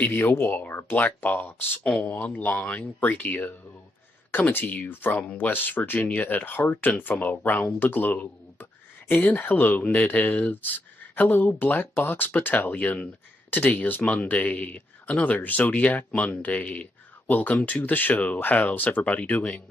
BBOR, Black Box Online Radio, coming to you from West Virginia at heart and from around the globe. And hello, Nedheads. Hello, Black Box Battalion. Today is Monday, another Zodiac Monday. Welcome to the show. How's everybody doing?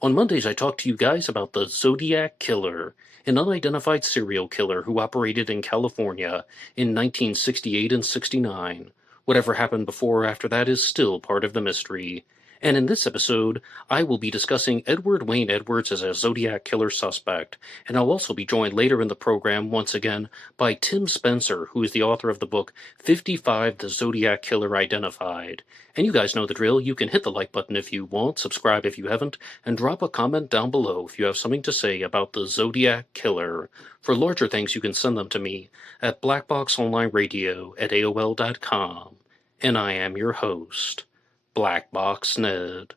On Mondays, I talk to you guys about the Zodiac Killer, an unidentified serial killer who operated in California in 1968 and 69. Whatever happened before or after that is still part of the mystery. And in this episode, I will be discussing Edward Wayne Edwards as a Zodiac Killer suspect, and I'll also be joined later in the program once again by Tim Spencer, who is the author of the book 55 The Zodiac Killer Identified. And you guys know the drill. You can hit the like button if you want, subscribe if you haven't, and drop a comment down below if you have something to say about the Zodiac Killer. For larger things, you can send them to me at blackboxonlineradio@aol.com. And I am your host, Box Ned.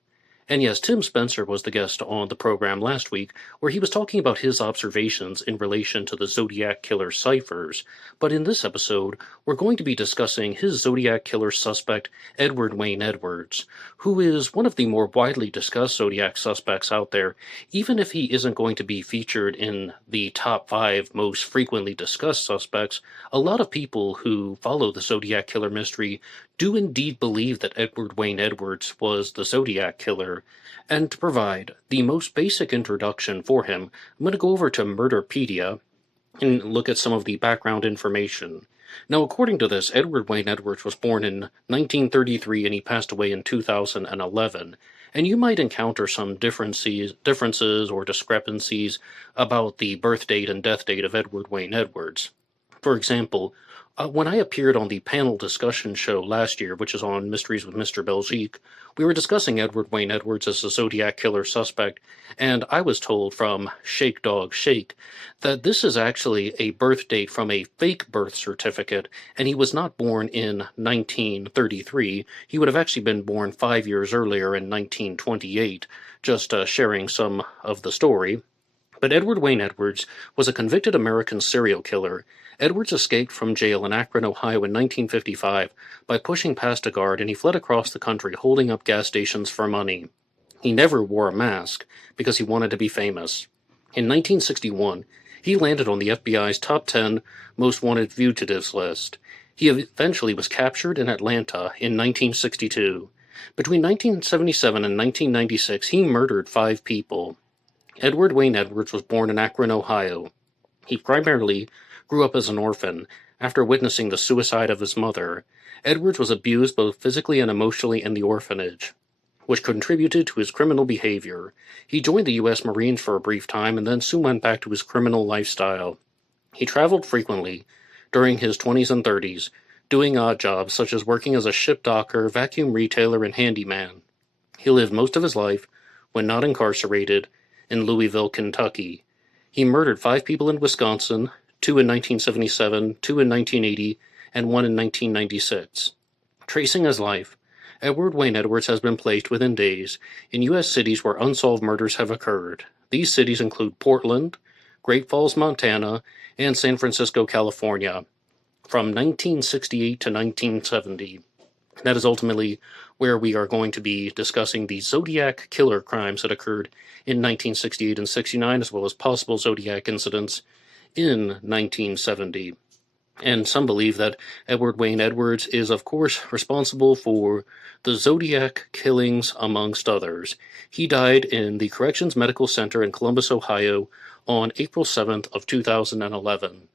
And yes, Tim Spencer was the guest on the program last week, where he was talking about his observations in relation to the Zodiac Killer ciphers. But in this episode, we're going to be discussing his Zodiac Killer suspect, Edward Wayne Edwards, who is one of the more widely discussed Zodiac suspects out there, even if he isn't going to be featured in the top 5 most frequently discussed suspects. A lot of people who follow the Zodiac Killer mystery do indeed believe that Edward Wayne Edwards was the Zodiac Killer. And to provide the most basic introduction for him, I'm going to go over to Murderpedia and look at some of the background information. Now, according to this, Edward Wayne Edwards was born in 1933 and he passed away in 2011. And you might encounter some differences or discrepancies about the birth date and death date of Edward Wayne Edwards. For example, when I appeared on the panel discussion show last year, which is on Mysteries with Mr. Belgique, we were discussing Edward Wayne Edwards as a Zodiac Killer suspect, and I was told from Shake Dog Shake that this is actually a birth date from a fake birth certificate, and he was not born in 1933. He would have actually been born 5 years earlier in 1928, just sharing some of the story. But Edward Wayne Edwards was a convicted American serial killer. Edwards escaped from jail in Akron, Ohio in 1955 by pushing past a guard, and he fled across the country holding up gas stations for money. He never wore a mask because he wanted to be famous. In 1961, he landed on the FBI's top 10 most wanted fugitives list. He eventually was captured in Atlanta in 1962. Between 1977 and 1996, he murdered 5 people. Edward Wayne Edwards was born in Akron, Ohio. He primarily grew up as an orphan after witnessing the suicide of his mother. Edwards was abused both physically and emotionally in the orphanage, which contributed to his criminal behavior. He joined the U.S. Marines for a brief time and then soon went back to his criminal lifestyle. He traveled frequently during his 20s and 30s, doing odd jobs such as working as a ship docker, vacuum retailer, and handyman. He lived most of his life, when not incarcerated, in Louisville, Kentucky. He murdered 5 people in Wisconsin, 2 in 1977, 2 in 1980, and 1 in 1996. Tracing his life, Edward Wayne Edwards has been placed within days in U.S. cities where unsolved murders have occurred. These cities include Portland, Great Falls, Montana, and San Francisco, California, from 1968 to 1970. That is ultimately where we are going to be discussing the Zodiac Killer crimes that occurred in 1968 and 69, as well as possible Zodiac incidents in 1970. And some believe that Edward Wayne Edwards is, of course, responsible for the Zodiac killings, amongst others. He died in the Corrections Medical Center in Columbus, Ohio, on April 7th of 2011.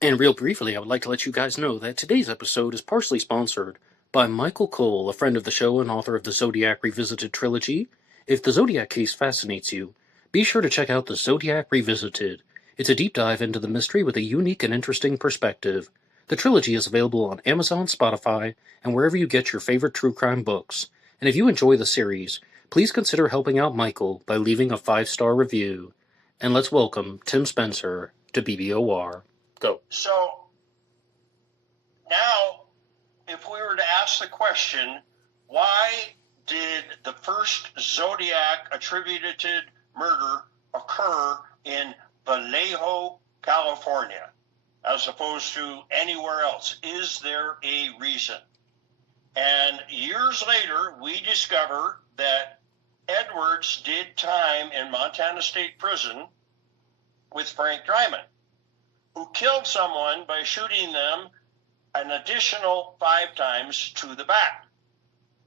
And real briefly, I would like to let you guys know that today's episode is partially sponsored by Michael Cole, a friend of the show and author of the Zodiac Revisited trilogy. If the Zodiac case fascinates you, be sure to check out the Zodiac Revisited. It's a deep dive into the mystery with a unique and interesting perspective. The trilogy is available on Amazon, Spotify, and wherever you get your favorite true crime books. And if you enjoy the series, please consider helping out Michael by leaving a 5-star review. And let's welcome Tim Spencer to BBOR. Go. So, now, if we were to ask the question, why did the first Zodiac attributed murder occur in Vallejo, California, as opposed to anywhere else? Is there a reason? And years later, we discover that Edwards did time in Montana State Prison with Frank Dryman, who killed someone by shooting them an additional 5 times to the back.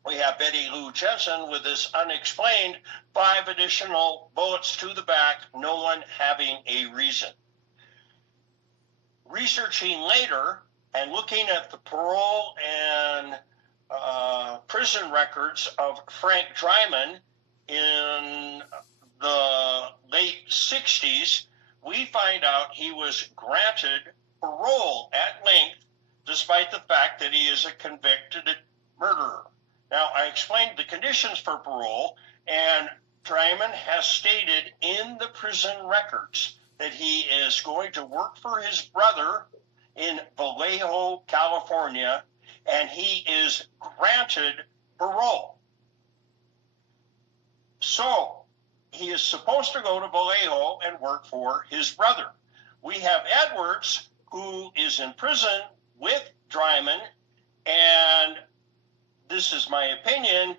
We have Betty Lou Jensen with this unexplained 5 additional bullets to the back, no one having a reason. Researching later and looking at the parole and prison records of Frank Dryman in the late 60s, we find out he was granted parole at length, despite the fact that he is a convicted murderer. Now, I explained the conditions for parole, and Dryman has stated in the prison records that he is going to work for his brother in Vallejo, California, and he is granted parole. So, he is supposed to go to Vallejo and work for his brother. We have Edwards, who is in prison with Dryman, and this is my opinion,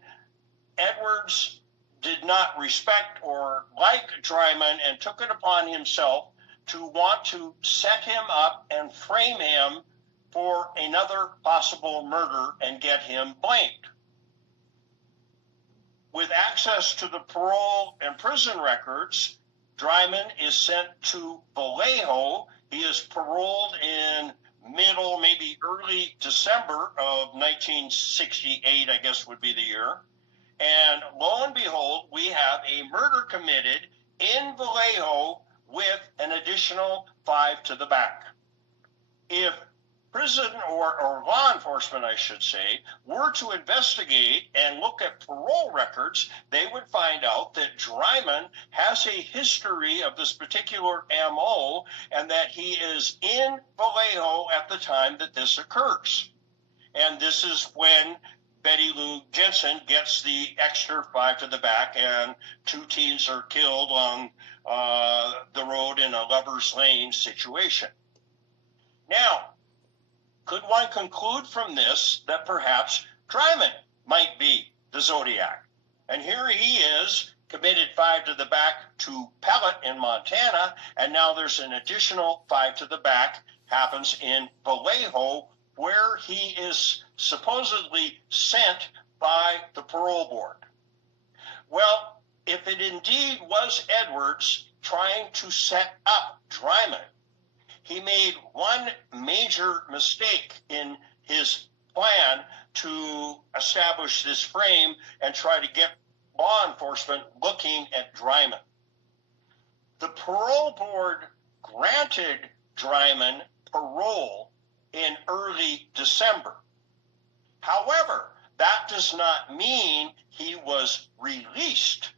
Edwards did not respect or like Dryman and took it upon himself to want to set him up and frame him for another possible murder and get him blamed. With access to the parole and prison records, Dryman is sent to Vallejo. He is paroled in middle, maybe early December of 1968, I guess would be the year. And lo and behold, we have a murder committed in Vallejo with an additional 5 to the back. If prison or law enforcement, I should say, were to investigate and look at parole records, they would find out that Dryman has a history of this particular MO and that he is in Vallejo at the time that this occurs. And this is when Betty Lou Jensen gets the extra 5 to the back and 2 teens are killed on the road in a lover's lane situation. Now, could one conclude from this that perhaps Dryman might be the Zodiac? And here he is, committed 5 to the back to Pellet in Montana, and now there's an additional 5 to the back happens in Vallejo, where he is supposedly sent by the parole board. Well, if it indeed was Edwards trying to set up Dryman, he made one major mistake in his plan to establish this frame and try to get law enforcement looking at Dryman. The parole board granted Dryman parole in early December. However, that does not mean he was released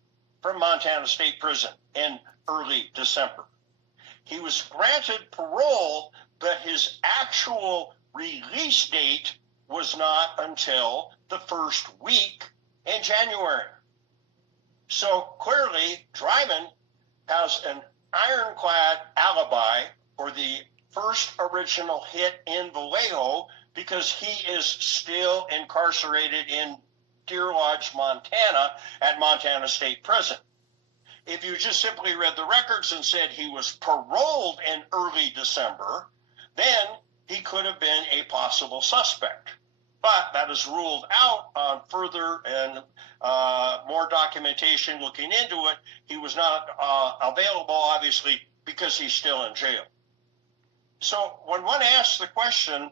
from Montana State Prison in early December. He was granted parole, but his actual release date was not until the first week in January. So clearly, Dryman has an ironclad alibi for the first original hit in Vallejo because he is still incarcerated in Deer Lodge, Montana at Montana State Prison. If you just simply read the records and said he was paroled in early December, then he could have been a possible suspect. But that is ruled out on further and more documentation looking into it. He was not available, obviously, because he's still in jail. So when one asks the question,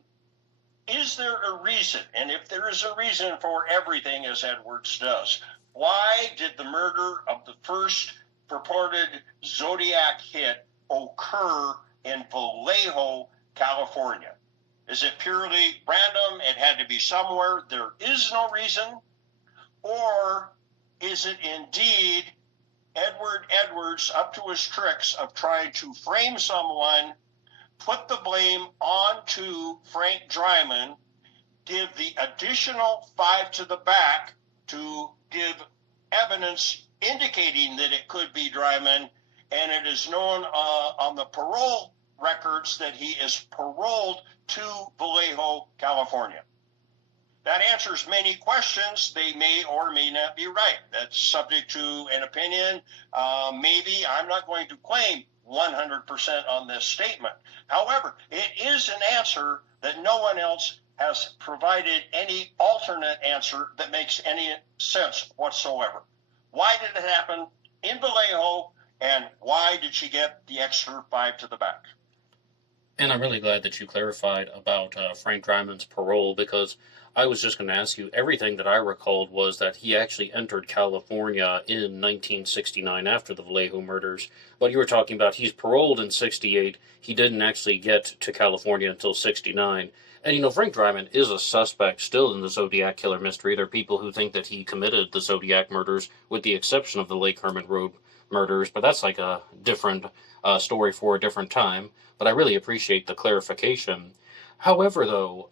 is there a reason? And if there is a reason for everything, as Edwards does, why did the murder of the first purported Zodiac hit occur in Vallejo, California? Is it purely random? It had to be somewhere. There is no reason. Or is it indeed Edwards up to his tricks of trying to frame someone, put the blame onto Frank Dryman, give the additional 5 to the back to give evidence indicating that it could be Dryman, and it is known on the parole records that he is paroled to Vallejo, California. That answers many questions. They may or may not be right. That's subject to an opinion. Maybe I'm not going to claim 100% on this statement. However, it is an answer that no one else has provided any alternate answer that makes any sense whatsoever. Why did it happen in Vallejo, and why did she get the extra 5 to the back? And I'm really glad that you clarified about Frank Dryman's parole, because I was just going to ask you, everything that I recalled was that he actually entered California in 1969 after the Vallejo murders. But you were talking about he's paroled in 68. He didn't actually get to California until 69. And, Frank Dryman is a suspect still in the Zodiac Killer mystery. There are people who think that he committed the Zodiac murders, with the exception of the Lake Herman Road murders, but that's like a different story for a different time. But I really appreciate the clarification. However, though,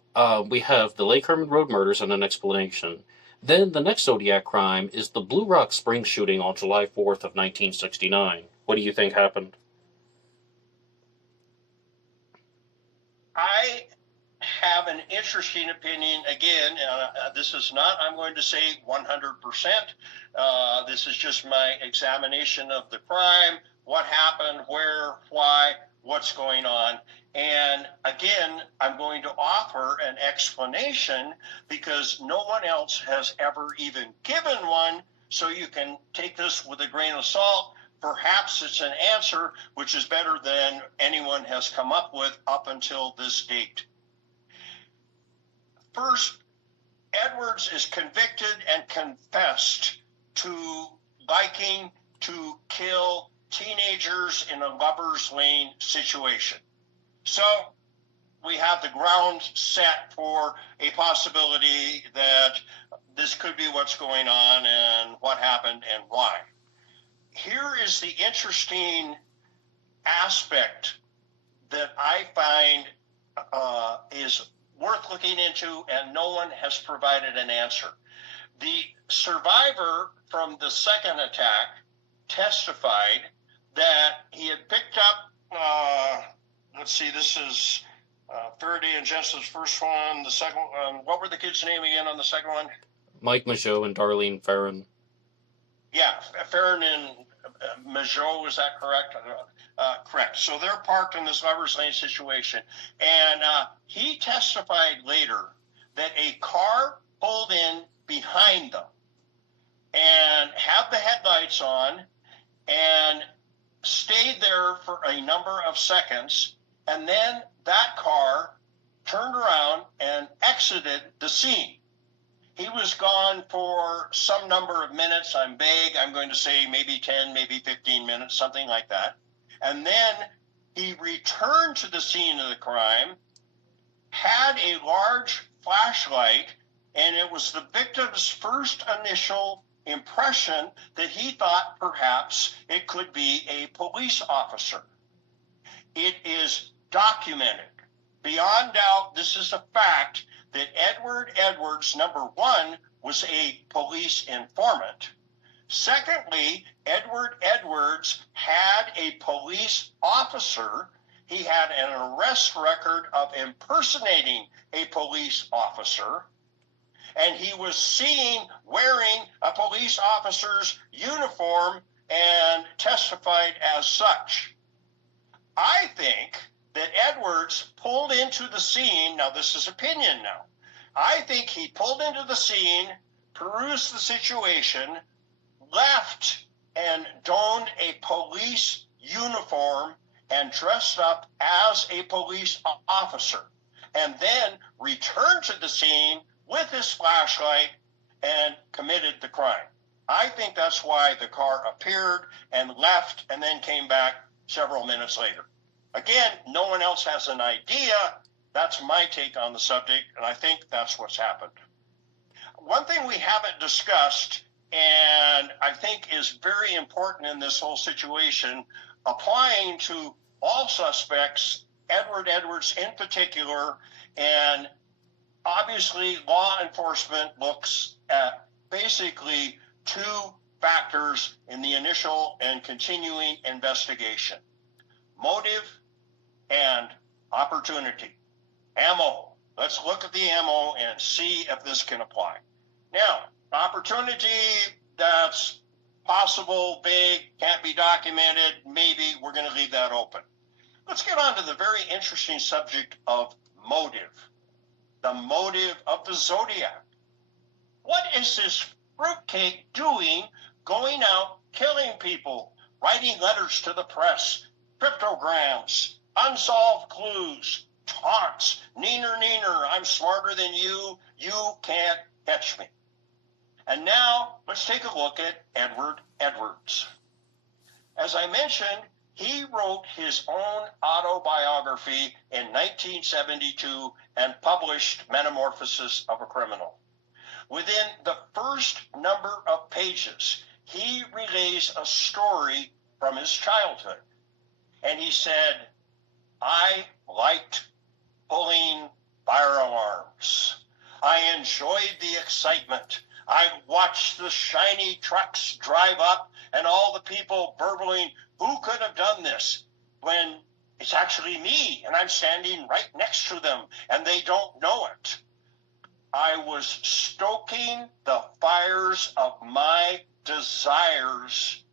we have the Lake Herman Road murders and an explanation. Then the next Zodiac crime is the Blue Rock Springs shooting on July 4th of 1969. What do you think happened? I have an interesting opinion. Again, this is not, I'm going to say 100%. This is just my examination of the crime, what happened, where, why, what's going on. And again, I'm going to offer an explanation because no one else has ever even given one. So you can take this with a grain of salt. Perhaps it's an answer which is better than anyone has come up with up until this date. First, Edwards is convicted and confessed to liking to kill teenagers in a lover's lane situation. So we have the ground set for a possibility that this could be what's going on and what happened and why. Here is the interesting aspect that I find is worth looking into, and no one has provided an answer. The survivor from the second attack testified that he had picked up, let's see, this is Faraday and Jensen's first one. The second one, what were the kids' name again on the second one? Mike Michaud and Darlene Farron. Yeah, Farron and Michaud, is that correct? Correct. So they're parked in this lover's lane situation. And he testified later that a car pulled in behind them and had the headlights on and stayed there for a number of seconds. And then that car turned around and exited the scene. He was gone for some number of minutes. I'm vague. I'm going to say maybe 10, maybe 15 minutes, something like that. And then he returned to the scene of the crime, had a large flashlight, and it was the victim's first initial impression that he thought perhaps it could be a police officer. It is documented. Beyond doubt, this is a fact that Edward Edwards, number one, was a police informant. Secondly, Edward Edwards had a police officer. He had an arrest record of impersonating a police officer, and he was seen wearing a police officer's uniform and testified as such. I think that Edwards pulled into the scene. Now, this is opinion now. I think he pulled into the scene, perused the situation, left and donned a police uniform and dressed up as a police officer, and then returned to the scene with his flashlight and committed the crime. I think that's why the car appeared and left and then came back several minutes later. Again, no one else has an idea. That's my take on the subject, and I think that's what's happened. One thing we haven't discussed, and I think is very important in this whole situation, applying to all suspects, Edward Edwards in particular, and obviously law enforcement looks at basically two factors in the initial and continuing investigation: motive and opportunity. Ammo. Let's look at the ammo and see if this can apply. Now, opportunity that's possible, vague, can't be documented, maybe we're going to leave that open. Let's get on to the very interesting subject of motive. The motive of the Zodiac. What is this fruitcake doing going out, killing people, writing letters to the press, cryptograms, unsolved clues, taunts, neener, I'm smarter than you, you can't catch me. And now let's take a look at Edward Edwards. As I mentioned, he wrote his own autobiography in 1972 and published Metamorphosis of a Criminal. Within the first number of pages, he relays a story from his childhood. And he said, I liked pulling fire alarms. I enjoyed the excitement. I watched the shiny trucks drive up and all the people burbling, who could have done this? When it's actually me and I'm standing right next to them and they don't know it. I was stoking the fires of my desires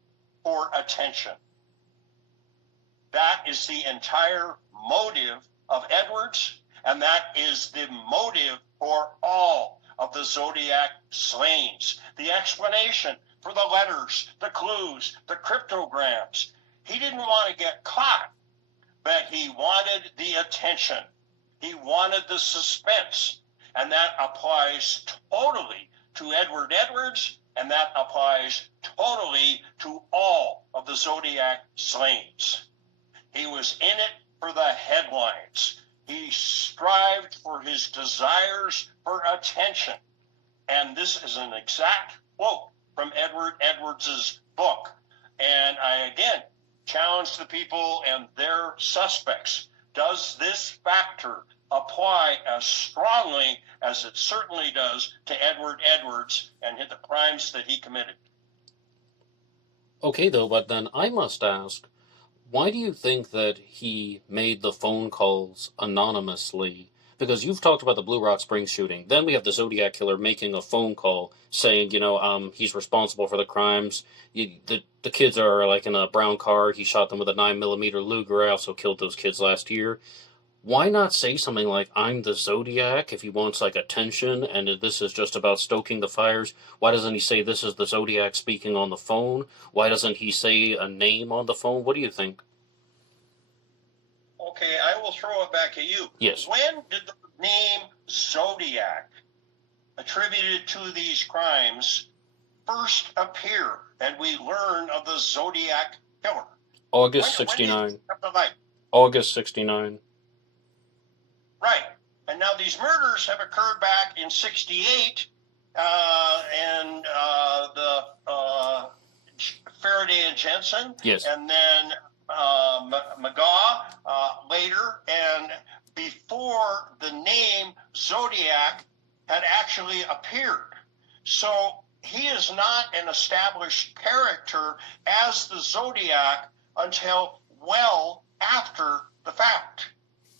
for attention. That is the entire motive of Edwards, and that is the motive for all of the Zodiac slayings. The explanation for the letters, the clues, the cryptograms. He didn't want to get caught, but he wanted the attention. He wanted the suspense, and that applies totally to Edward Edwards, and that applies totally to all of the Zodiac slayings. He was in it for the headlines. He strived for his desires for attention. And this is an exact quote from Edward Edwards' book. And I, again, challenge the people and their suspects. Does this factor apply as strongly as it certainly does to Edward Edwards and the crimes that he committed? Okay, though, but then I must ask, why do you think that he made the phone calls anonymously? Because you've talked about the Blue Rock Springs shooting. Then we have the Zodiac Killer making a phone call saying, he's responsible for the crimes. The kids are like in a brown car. He shot them with a 9mm Luger. I also killed those kids last year. Why not say something like, I'm the Zodiac, if he wants like attention and this is just about stoking the fires? Why doesn't he say this is the Zodiac speaking on the phone? Why doesn't he say a name on the phone? What do you think? Okay, I will throw it back at you. Yes. When did the name Zodiac attributed to these crimes first appear and we learn of the Zodiac Killer? August 69. August 69. Right. And now these murders have occurred back in 68, and the Faraday and Jensen. Yes. And then McGaw later, and before the name Zodiac had actually appeared. So he is not an established character as the Zodiac until well after the fact.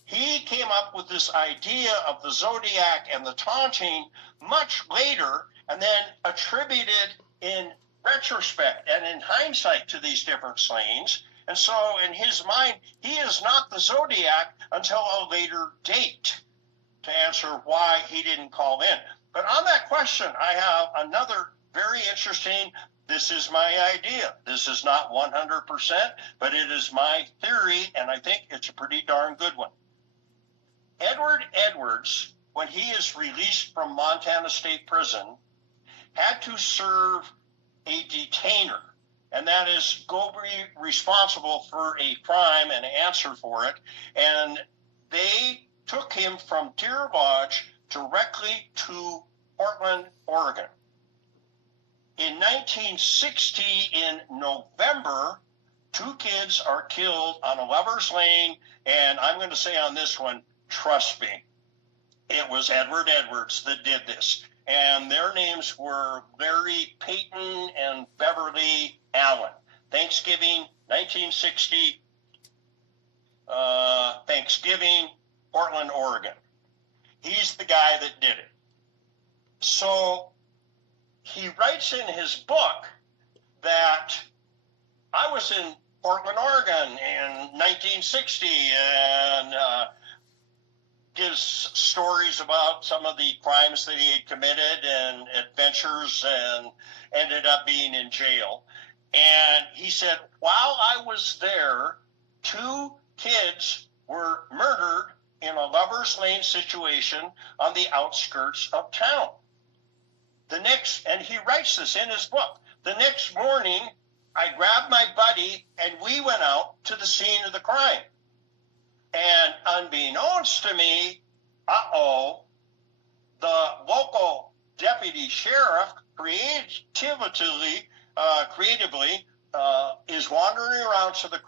He came up with this idea of the Zodiac and the taunting much later, and then attributed in retrospect and in hindsight to these different slayings. And so in his mind, he is not the Zodiac until a later date, to answer why he didn't call in. But on that question, I have another very interesting, this is my idea. This is not 100%, but it is my theory, and I think it's a pretty darn good one. Edward Edwards, when he is released from Montana State Prison, had to serve a detainer, and that is go be responsible for a crime and answer for it. And they took him from Deer Lodge directly to Portland, Oregon. In 1960, in November, 2 kids are killed on a lover's lane, and I'm going to say on this one, trust me, it was Edward Edwards that did this. And their names were Larry Payton and Beverly Allen. Thanksgiving, 1960, Thanksgiving, Portland, Oregon. He's the guy that did it. So he writes in his book that I was in Portland, Oregon in 1960 and gives stories about some of the crimes that he had committed and adventures and ended up being in jail. And he said, while I was there, 2 kids were murdered in a lover's lane situation on the outskirts of town. And he writes this in his book, the next morning, I grabbed my buddy and we went out to the scene of the crime. And unbeknownst to me, the local deputy sheriff creatively is wandering around to the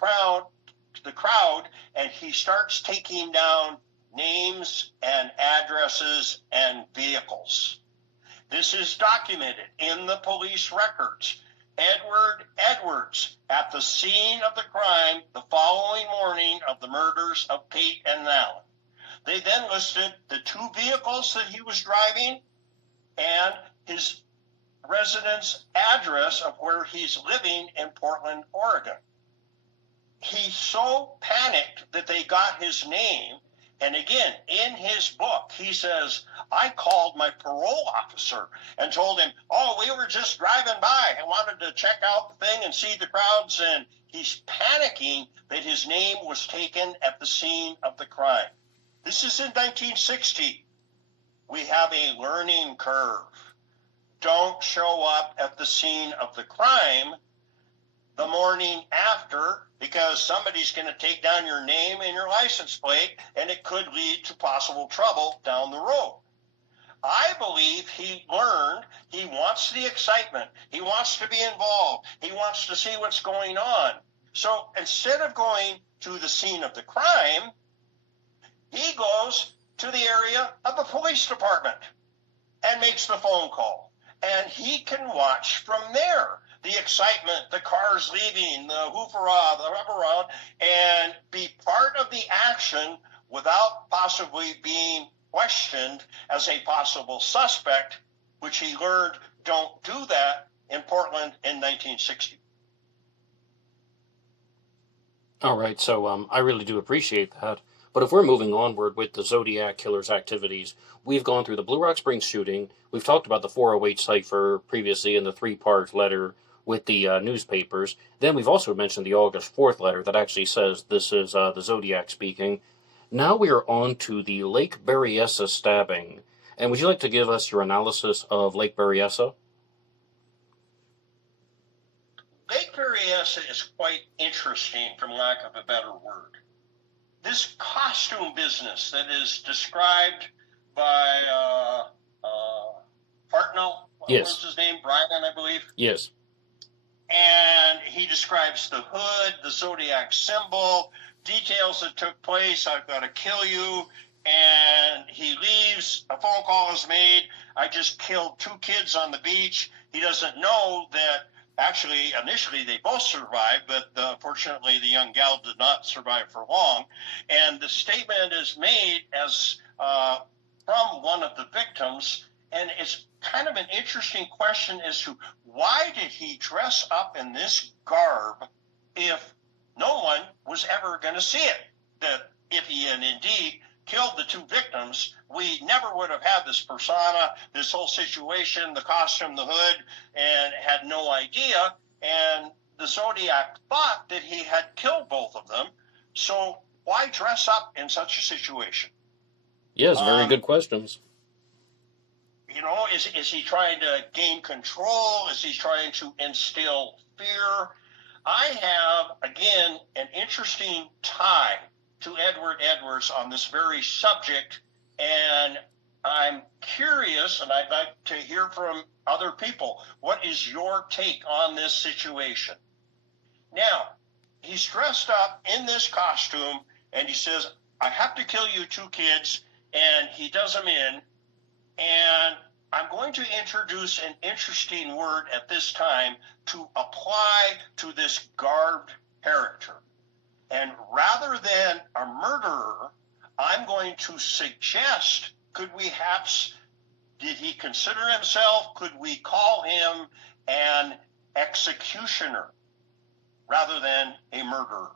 crowd, and he starts taking down names and addresses and vehicles. This is documented in the police records. Edward Edwards at the scene of the crime the following morning of the murders of Kate and Alan. They then listed the 2 vehicles that he was driving and his residence address of where he's living in Portland, Oregon. He so panicked that they got his name. And again, in his book, he says, I called my parole officer and told him, we were just driving by. I wanted to check out the thing and see the crowds. And he's panicking that his name was taken at the scene of the crime. This is in 1960. We have a learning curve. Don't show up at the scene of the crime the morning after, because somebody's going to take down your name and your license plate, and it could lead to possible trouble down the road. I believe he learned he wants the excitement. He wants to be involved. He wants to see what's going on. So instead of going to the scene of the crime, he goes to the area of the police department and makes the phone call. And he can watch from there the excitement, the cars leaving, the hoofera, the rub around, and be part of the action without possibly being questioned as a possible suspect, which he learned don't do that in Portland in 1960. All right, so I really do appreciate that. But if we're moving onward with the Zodiac Killer's activities, we've gone through the Blue Rock Springs shooting. We've talked about the 408 cipher previously in the 3-part letter with the newspapers. Then we've also mentioned the August 4th letter that actually says this is the Zodiac speaking. Now we are on to the Lake Berryessa stabbing. And would you like to give us your analysis of Lake Berryessa? Lake Berryessa is quite interesting, from lack of a better word. This costume business that is described by Hartnell, yes. What's his name? Brian, I believe? Yes. And he describes the hood, the Zodiac symbol, details that took place, I've got to kill you, and he leaves, a phone call is made, I just killed 2 kids on the beach. He doesn't know that actually, initially, they both survived, but fortunately, the young gal did not survive for long. And the statement is made as from one of the victims, and it's kind of an interesting question as to why did he dress up in this garb if no one was ever going to see it? That if he had indeed killed the 2 victims, we never would have had this persona, this whole situation, the costume, the hood, and had no idea. And the Zodiac thought that he had killed both of them. So why dress up in such a situation? Yes, very good questions. You know, is he trying to gain control? Is he trying to instill fear? I have, again, an interesting tie to Edward Edwards on this very subject, and I'm curious, and I'd like to hear from other people. What is your take on this situation? Now, he's dressed up in this costume, and he says, I have to kill you 2 kids, and he does them in, and I'm going to introduce an interesting word at this time to apply to this garbed character. And rather than a murderer, I'm going to suggest Did he consider himself, could we call him an executioner rather than a murderer?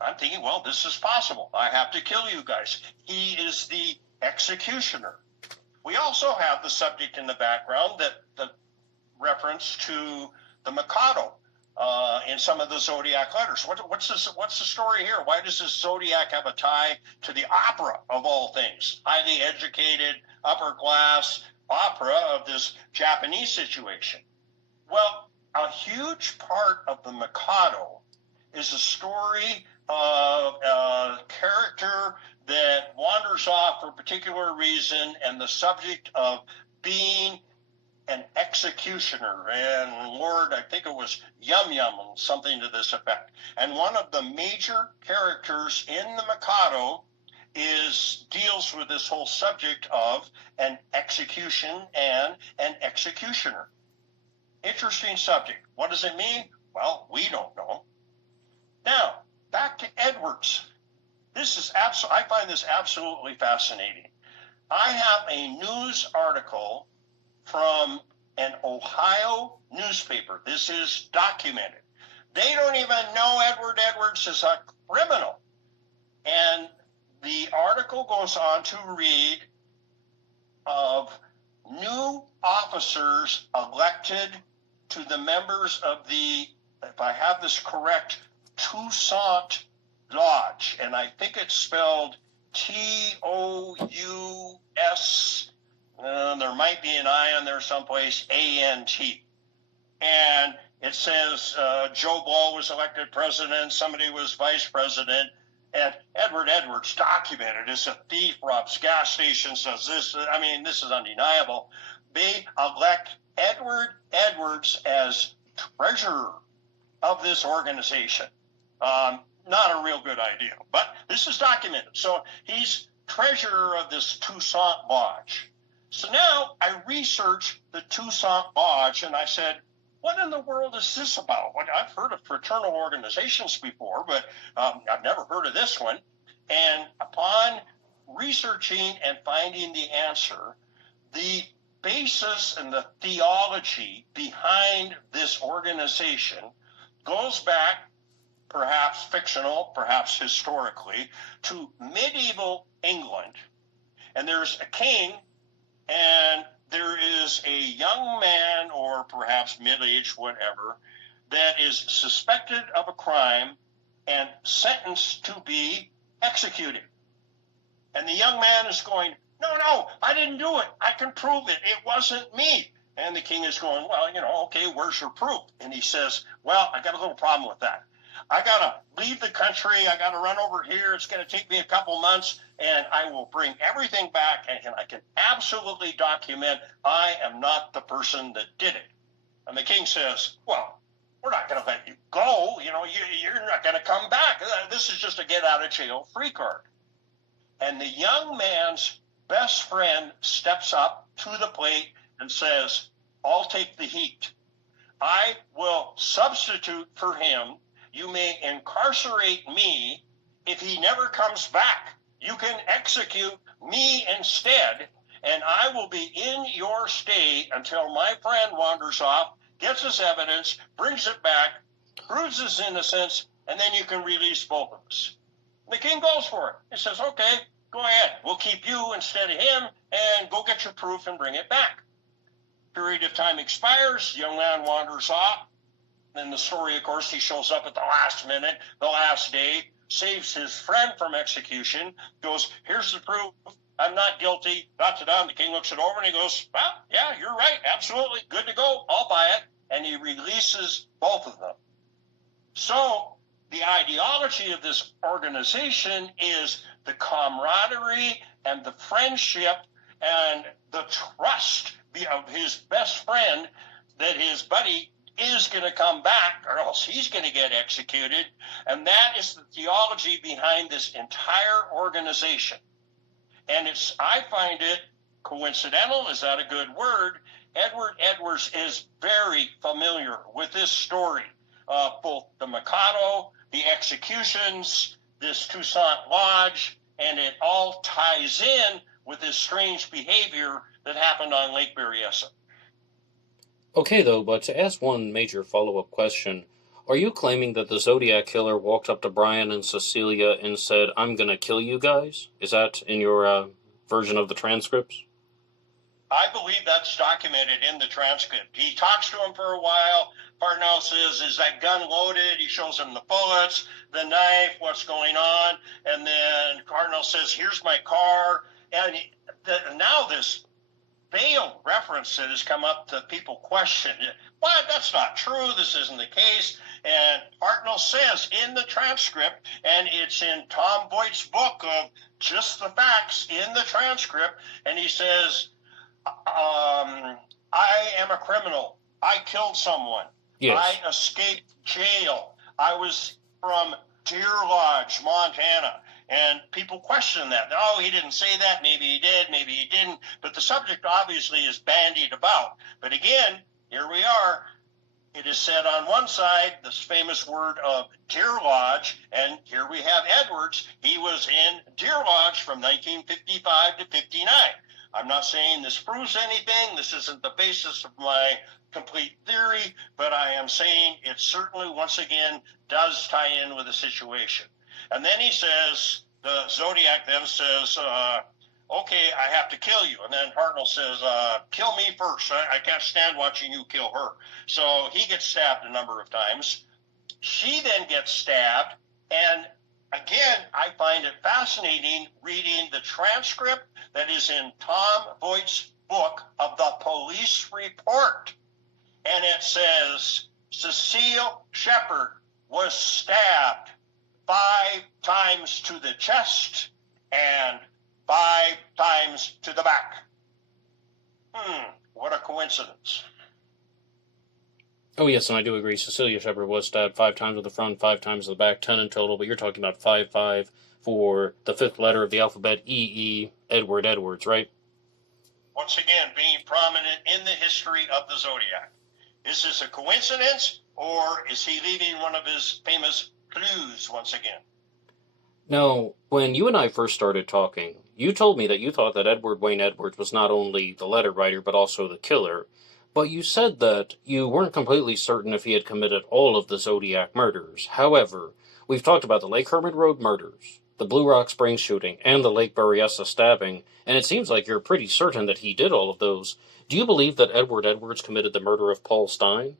I'm thinking, well, this is possible. I have to kill you guys. He is the executioner. We also have the subject in the background that the reference to the Mikado in some of the Zodiac letters. What's the story here? Why does this Zodiac have a tie to the opera of all things? Highly educated, upper class opera of this Japanese situation. Well, a huge part of the Mikado is a story of a character that wanders off for a particular reason, and the subject of being an executioner. And Lord, I think it was Yum Yum, something to this effect. And one of the major characters in the Mikado deals with this whole subject of an execution and an executioner. Interesting subject. What does it mean? Well, we don't know. Now, back to Edwards. I find this absolutely fascinating. I have a news article from an Ohio newspaper. This is documented. They don't even know Edward Edwards is a criminal. And the article goes on to read of new officers elected to the members of the, if I have this correct, Toussaint Lodge, and I think it's spelled Tous, there might be an I on there someplace, A-N-T. And it says Joe Blow was elected president, somebody was vice president, and Edward Edwards, documented as a thief, robs gas stations, does this. I mean, this is undeniable. They elect Edward Edwards as treasurer of this organization. Not a real good idea, but this is documented. So he's treasurer of this Toussaint Lodge. So now I researched the Toussaint Lodge, and I said, what in the world is this about? I've heard of fraternal organizations before, but I've never heard of this one. And upon researching and finding the answer, the basis and the theology behind this organization goes back, perhaps fictional, perhaps historically, to medieval England. And there's a king, and there is a young man, or perhaps middle-aged, whatever, that is suspected of a crime and sentenced to be executed. And the young man is going, no, I didn't do it. I can prove it. It wasn't me. And the king is going, well, okay, where's your proof? And he says, well, I got a little problem with that. I got to leave the country. I got to run over here. It's going to take me a couple months, and I will bring everything back, and I can absolutely document I am not the person that did it. And the king says, well, we're not going to let you go. You're not going to come back. This is just a get-out-of-jail-free card. And the young man's best friend steps up to the plate and says, I'll take the heat. I will substitute for him. You may incarcerate me. If he never comes back, you can execute me instead, and I will be in your state until my friend wanders off, gets his evidence, brings it back, proves his innocence, and then you can release both of us. The king goes for it. He says, okay, go ahead. We'll keep you instead of him, and go get your proof and bring it back. Period of time expires. Young man wanders off. In the story, of course, he shows up at the last minute, the last day, saves his friend from execution, goes, here's the proof, I'm not guilty, da-da-da. The king looks it over and he goes, well, yeah, you're right, absolutely, good to go, I'll buy it. And he releases both of them. So the ideology of this organization is the camaraderie and the friendship and the trust of his best friend that his buddy is going to come back or else he's going to get executed. And that is the theology behind this entire organization. And I find it coincidental. Is that a good word? Edward Edwards is very familiar with this story, both the Mikado, the executions, this Toussaint Lodge, and it all ties in with his strange behavior that happened on Lake Berryessa. Okay, though, but to ask one major follow-up question, are you claiming that the Zodiac Killer walked up to Brian and Cecilia and said, "I'm gonna kill you guys"? Is that in your version of the transcripts? I believe that's documented in the transcript. He talks to him for a while. Parnell says, "Is that gun loaded?" He shows him the bullets, the knife, what's going on. And then Parnell says, "Here's my car." And now this veiled reference that has come up that people question, "What? That's not true. This isn't the case." And Hartnell says in the transcript, and it's in Tom Voigt's book of just the facts in the transcript, and he says, "I am a criminal. I killed someone. Yes. I escaped jail. I was from Deer Lodge, Montana." And people question that. Oh, he didn't say that. Maybe he did. Maybe he didn't. But the subject obviously is bandied about. But again, here we are. It is said on one side, this famous word of Deer Lodge, and here we have Edwards. He was in Deer Lodge from 1955 to 59. I'm not saying this proves anything. This isn't the basis of my complete theory, but I am saying it certainly, once again, does tie in with the situation. And then he says, the Zodiac then says, "Okay, I have to kill you." And then Hartnell says, "Kill me first. I can't stand watching you kill her." So he gets stabbed a number of times. She then gets stabbed. And again, I find it fascinating reading the transcript that is in Tom Voigt's book of the police report. And it says, Cecile Shepard was stabbed 5 times to the chest and 5 times to the back. What a coincidence. Oh, yes, and I do agree. Cecilia Shepard was stabbed 5 times to the front, 5 times to the back, 10 in total, but you're talking about 5-5 for the 5th letter of the alphabet, E.E., Edward Edwards, right? Once again, being prominent in the history of the Zodiac. Is this a coincidence, or is he leaving one of his famous clues once again? Now, when you and I first started talking, you told me that you thought that Edward Wayne Edwards was not only the letter writer, but also the killer, but you said that you weren't completely certain if he had committed all of the Zodiac murders. However, we've talked about the Lake Herman Road murders, the Blue Rock Springs shooting, and the Lake Berryessa stabbing, and it seems like you're pretty certain that he did all of those. Do you believe that Edward Edwards committed the murder of Paul Stein?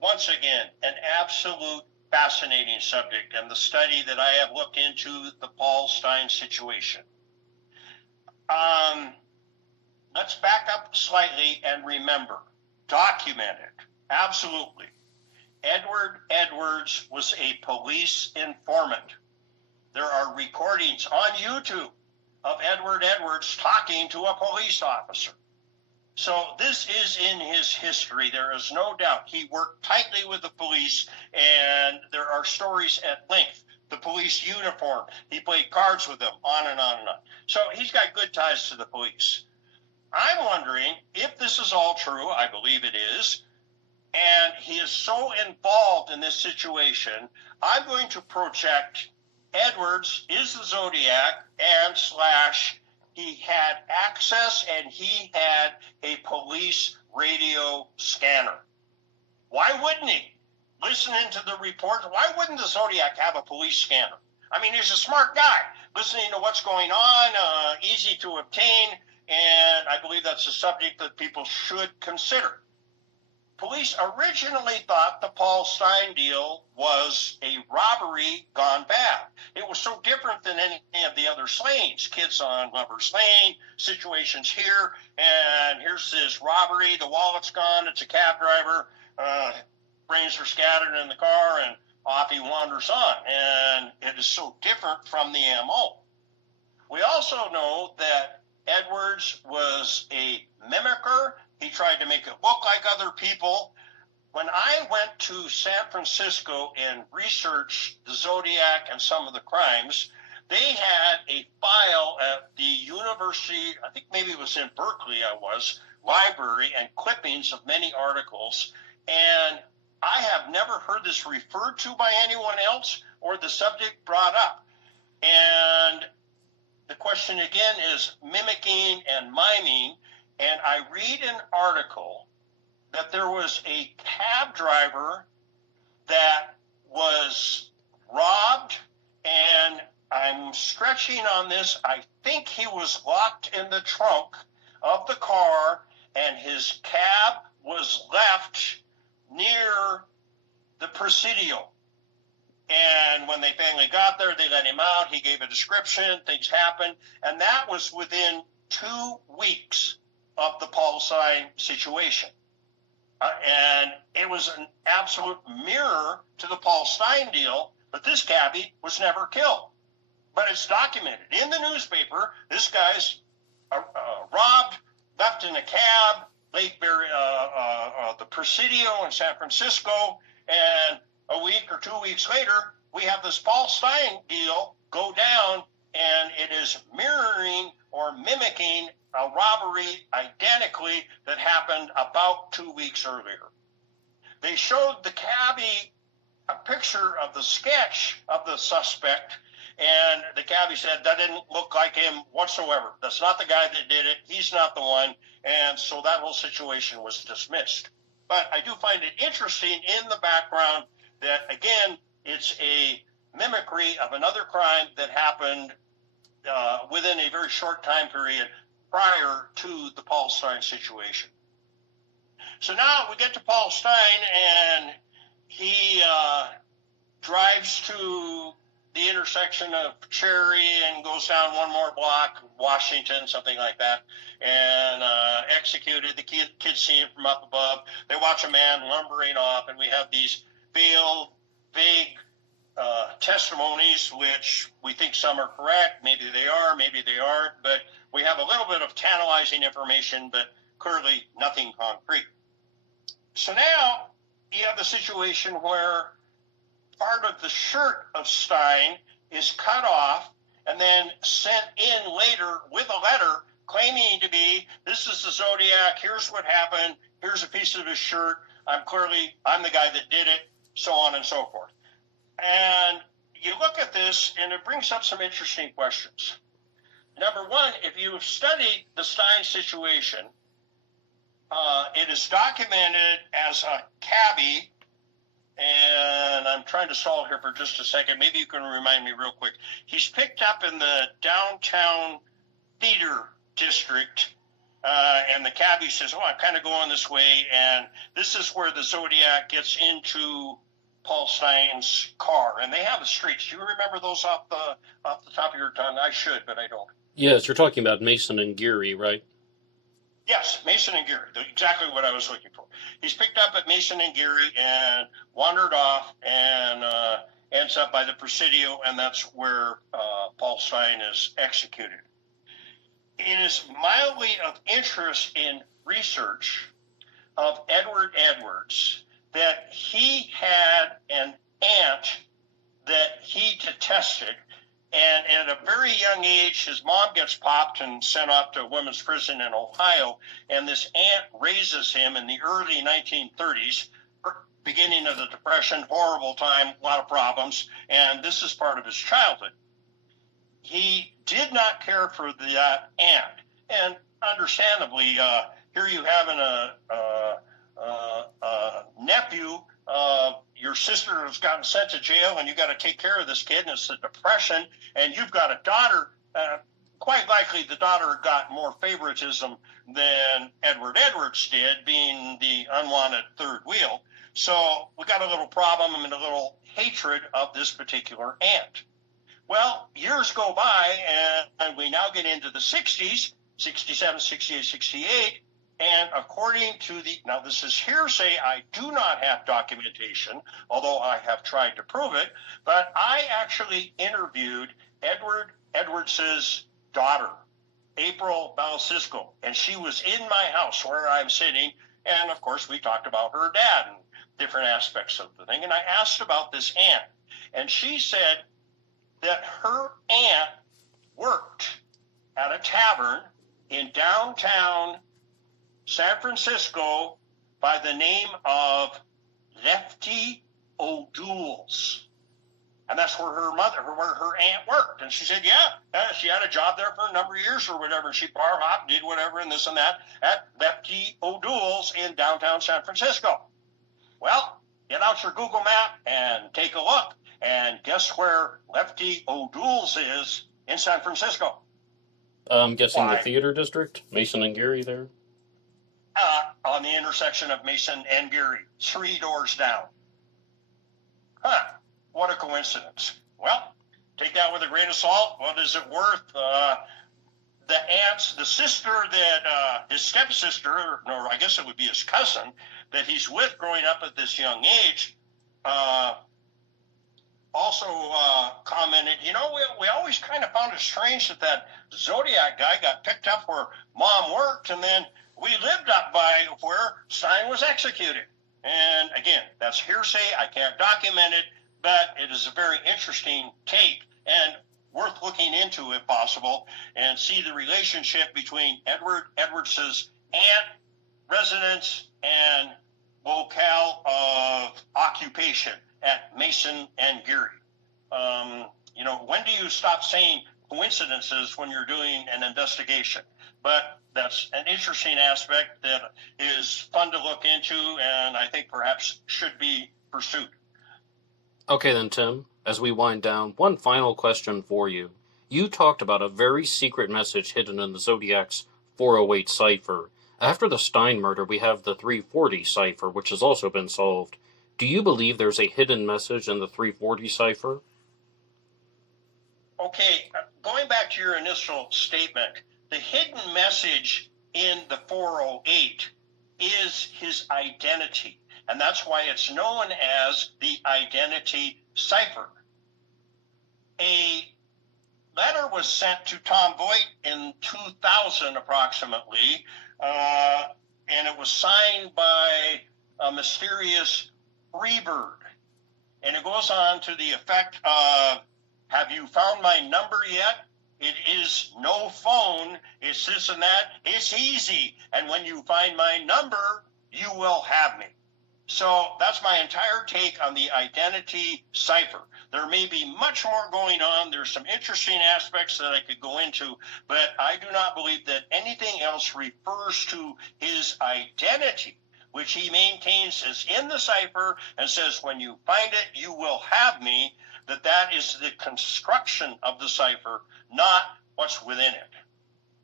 Once again, an absolute fascinating subject, and the study that I have looked into the Paul Stein situation. Let's back up slightly and remember, document it, absolutely. Edward Edwards was a police informant. There are recordings on YouTube of Edward Edwards talking to a police officer. So this is in his history. There is no doubt. He worked tightly with the police, and there are stories at length. The police uniform, he played cards with them, on and on and on. So he's got good ties to the police. I'm wondering if this is all true. I believe it is. And he is so involved in this situation, I'm going to project Edwards is the Zodiac and / he had access and he had a police radio scanner. Why wouldn't he? Listening to the report, why wouldn't the Zodiac have a police scanner? I mean, he's a smart guy, listening to what's going on, easy to obtain, and I believe that's a subject that people should consider. Police originally thought the Paul Stein deal was a robbery gone bad. It was so different than any of the other slayings. Kids on Lover's Lane, situations here, and here's this robbery. The wallet's gone. It's a cab driver. Brains are scattered in the car, and off he wanders on. And it is so different from the MO. We also know that Edwards was a mimicker. He tried to make it look like other people. When I went to San Francisco and researched the Zodiac and some of the crimes, they had a file at the university, I think maybe it was in Berkeley, library, and clippings of many articles. And I have never heard this referred to by anyone else or the subject brought up. And the question again is mimicking and miming. And I read an article that there was a cab driver that was robbed, and I'm stretching on this. I think he was locked in the trunk of the car, and his cab was left near the Presidio. And when they finally got there, they let him out. He gave a description. Things happened. And that was within 2 weeks of the Paul Stein situation. And it was an absolute mirror to the Paul Stein deal, but this cabbie was never killed. But it's documented in the newspaper. This guy's robbed, left in a cab, the Presidio in San Francisco, and a week or 2 weeks later, we have this Paul Stein deal go down, and it is mirroring or mimicking a robbery identically that happened about 2 weeks earlier. They showed the cabbie a picture of the sketch of the suspect, and the cabbie said that didn't look like him whatsoever. That's not the guy that did it. He's not the one. And so that whole situation was dismissed. But I do find it interesting in the background that, again, it's a mimicry of another crime that happened within a very short time period prior to the Paul Stein situation. So now we get to Paul Stein, and he drives to the intersection of Cherry and goes down one more block, Washington, something like that, and executed. The kids see him from up above. They watch a man lumbering off, and we have these veiled, vague testimonies, which we think some are correct. Maybe they are, maybe they aren't, but we have a little bit of tantalizing information, but clearly nothing concrete. So now you have the situation where part of the shirt of Stein is cut off and then sent in later with a letter claiming to be, this is the Zodiac, here's what happened, here's a piece of his shirt, I'm the guy that did it, so on and so forth. And you look at this, and it brings up some interesting questions. Number one, if you have studied the Stein situation, it is documented as a cabbie, and I'm trying to stall here for just a second. Maybe you can remind me real quick. He's picked up in the downtown theater district, and the cabbie says, I'm kind of going this way, and this is where the Zodiac gets into Paul Stein's car, and they have the streets. Do you remember those off the top of your tongue? I should, but I don't. Yes, you're talking about Mason and Geary, right? Yes, Mason and Geary, exactly what I was looking for. He's picked up at Mason and Geary and wandered off and ends up by the Presidio, and that's where Paul Stein is executed. It is mildly of interest in research of Edward Edwards that he had an aunt that he detested, and at a very young age, his mom gets popped and sent off to a women's prison in Ohio, and this aunt raises him in the early 1930s, beginning of the Depression, horrible time, a lot of problems, and this is part of his childhood. He did not care for that aunt, and understandably, here you have a nephew, your sister has gotten sent to jail, and you got to take care of this kid, and it's the Depression, and you've got a daughter. Quite likely the daughter got more favoritism than Edward Edwards did, being the unwanted third wheel. So we got a little problem and a little hatred of this particular aunt. Well, years go by, and we now get into the 60s, 67, 68, 68, and according to now this is hearsay, I do not have documentation, although I have tried to prove it, but I actually interviewed Edward Edwards' daughter, April Balcisco, and she was in my house where I'm sitting, and of course we talked about her dad and different aspects of the thing, and I asked about this aunt, and she said that her aunt worked at a tavern in downtown San Francisco by the name of Lefty O'Doul's. And that's where where her aunt worked. And she said, yeah, she had a job there for a number of years or whatever. She bar hopped, did whatever, and this and that at Lefty O'Doul's in downtown San Francisco. Well, get out your Google map and take a look. And guess where Lefty O'Doul's is in San Francisco? I'm guessing the theater district, Mason and Geary there? On the intersection of Mason and Geary, 3 doors down. Huh. What a coincidence. Well, take that with a grain of salt. What is it worth? The sister that, his stepsister, or I guess it would be his cousin, that he's with growing up at this young age, also commented, we always kind of found it strange that Zodiac guy got picked up where Mom worked, and then we lived up by where Stein was executed. And again, that's hearsay. I can't document it, but it is a very interesting take and worth looking into if possible, and see the relationship between Edwards' aunt, residence, and locale of occupation at Mason and Geary. When do you stop saying coincidences when you're doing an investigation? But that's an interesting aspect that is fun to look into, and I think perhaps should be pursued. Okay then, Tim, as we wind down, one final question for you. You talked about a very secret message hidden in the Zodiac's 408 cipher. After the Stein murder, we have the 340 cipher, which has also been solved. Do you believe there's a hidden message in the 340 cipher? Okay, going back to your initial statement, the hidden message in the 408 is his identity, and that's why it's known as the identity cipher. A letter was sent to Tom Voigt in 2000 approximately, and it was signed by a mysterious Freebird. And it goes on to the effect of, have you found my number yet? It is no phone. It's this and that. It's easy. And when you find my number, you will have me. So that's my entire take on the identity cipher. There may be much more going on. There's some interesting aspects that I could go into, but I do not believe that anything else refers to his identity, which he maintains is in the cipher and says, when you find it, you will have me, that is the construction of the cipher, not what's within it.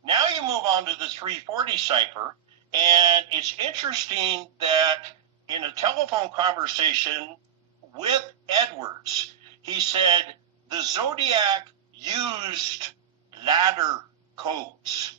Now you move on to the 340 cipher, and it's interesting that in a telephone conversation with Edwards, he said the Zodiac used ladder codes.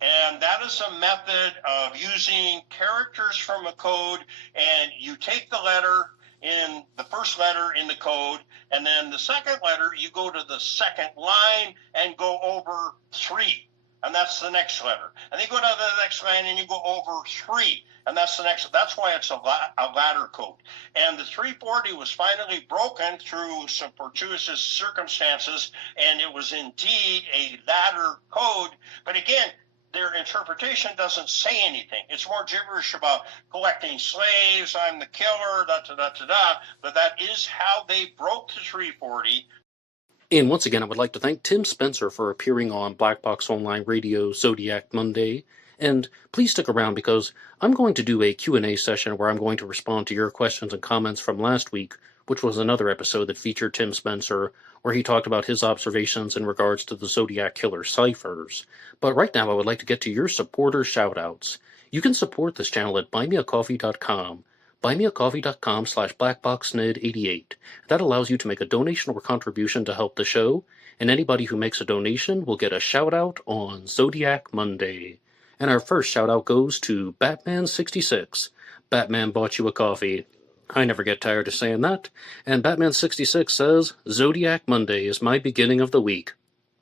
And that is a method of using characters from a code, and you take the letter in the first letter in the code, and then the second letter, you go to the second line and go over 3, and that's the next letter. And then you go to the next line and you go over 3, and that's the next. That's why it's a ladder code. And the 340 was finally broken through some fortuitous circumstances, and it was indeed a ladder code. But again, their interpretation doesn't say anything. It's more gibberish about collecting slaves, I'm the killer, da-da-da-da-da, but that is how they broke the 340. And once again, I would like to thank Tim Spencer for appearing on Black Box Online Radio Zodiac Monday. And please stick around because I'm going to do a Q&A session where I'm going to respond to your questions and comments from last week, which was another episode that featured Tim Spencer, where he talked about his observations in regards to the Zodiac Killer ciphers. But right now, I would like to get to your supporter shoutouts. You can support this channel at buymeacoffee.com. buymeacoffee.com/blackboxned88. That allows you to make a donation or contribution to help the show, and anybody who makes a donation will get a shout-out on Zodiac Monday. And our first shout-out goes to Batman66. Batman bought you a coffee. I never get tired of saying that. And Batman66 says, Zodiac Monday is my beginning of the week.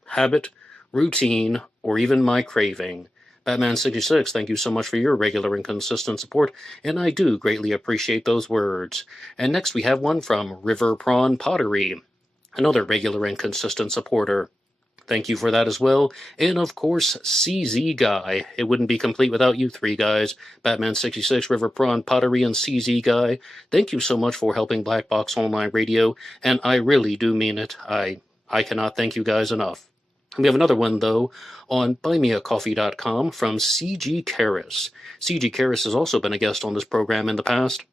Habit, routine, or even my craving. Batman66, thank you so much for your regular and consistent support, and I do greatly appreciate those words. And next we have one from River Prawn Pottery, another regular and consistent supporter. Thank you for that as well. And of course, CZ Guy. It wouldn't be complete without you three guys. Batman 66, River Prawn, Pottery, and CZ Guy. Thank you so much for helping Black Box Online Radio, and I really do mean it. I cannot thank you guys enough. We have another one, though, on buymeacoffee.com from C.G. Karras. C.G. Karras has also been a guest on this program in the past,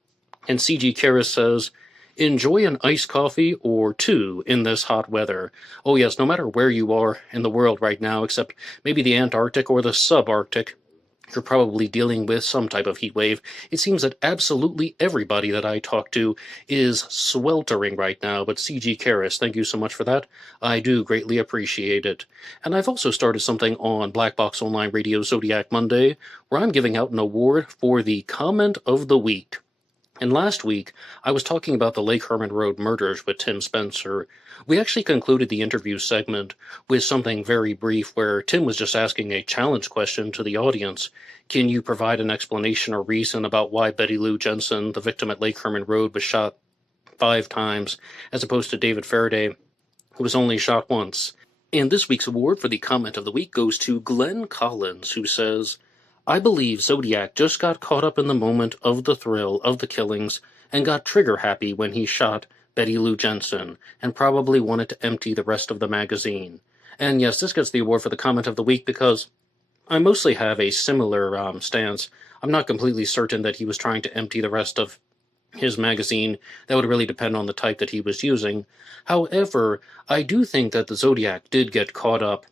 and C.G. Karras says, enjoy an iced coffee or two in this hot weather. Oh yes, no matter where you are in the world right now, except maybe the Antarctic or the subarctic, you're probably dealing with some type of heat wave. It seems that absolutely everybody that I talk to is sweltering right now, but C.G. Karras, thank you so much for that. I do greatly appreciate it. And I've also started something on Black Box Online Radio Zodiac Monday, where I'm giving out an award for the Comment of the Week. And last week, I was talking about the Lake Herman Road murders with Tim Spencer. We actually concluded the interview segment with something very brief where Tim was just asking a challenge question to the audience. Can you provide an explanation or reason about why Betty Lou Jensen, the victim at Lake Herman Road, was shot 5 times, as opposed to David Faraday, who was only shot once? And this week's award for the Comment of the Week goes to Glenn Collins, who says, I believe Zodiac just got caught up in the moment of the thrill of the killings and got trigger happy when he shot Betty Lou Jensen and probably wanted to empty the rest of the magazine. And yes, this gets the award for the Comment of the Week because I mostly have a similar stance. I'm not completely certain that he was trying to empty the rest of his magazine. That would really depend on the type that he was using. However, I do think that the Zodiac did get caught up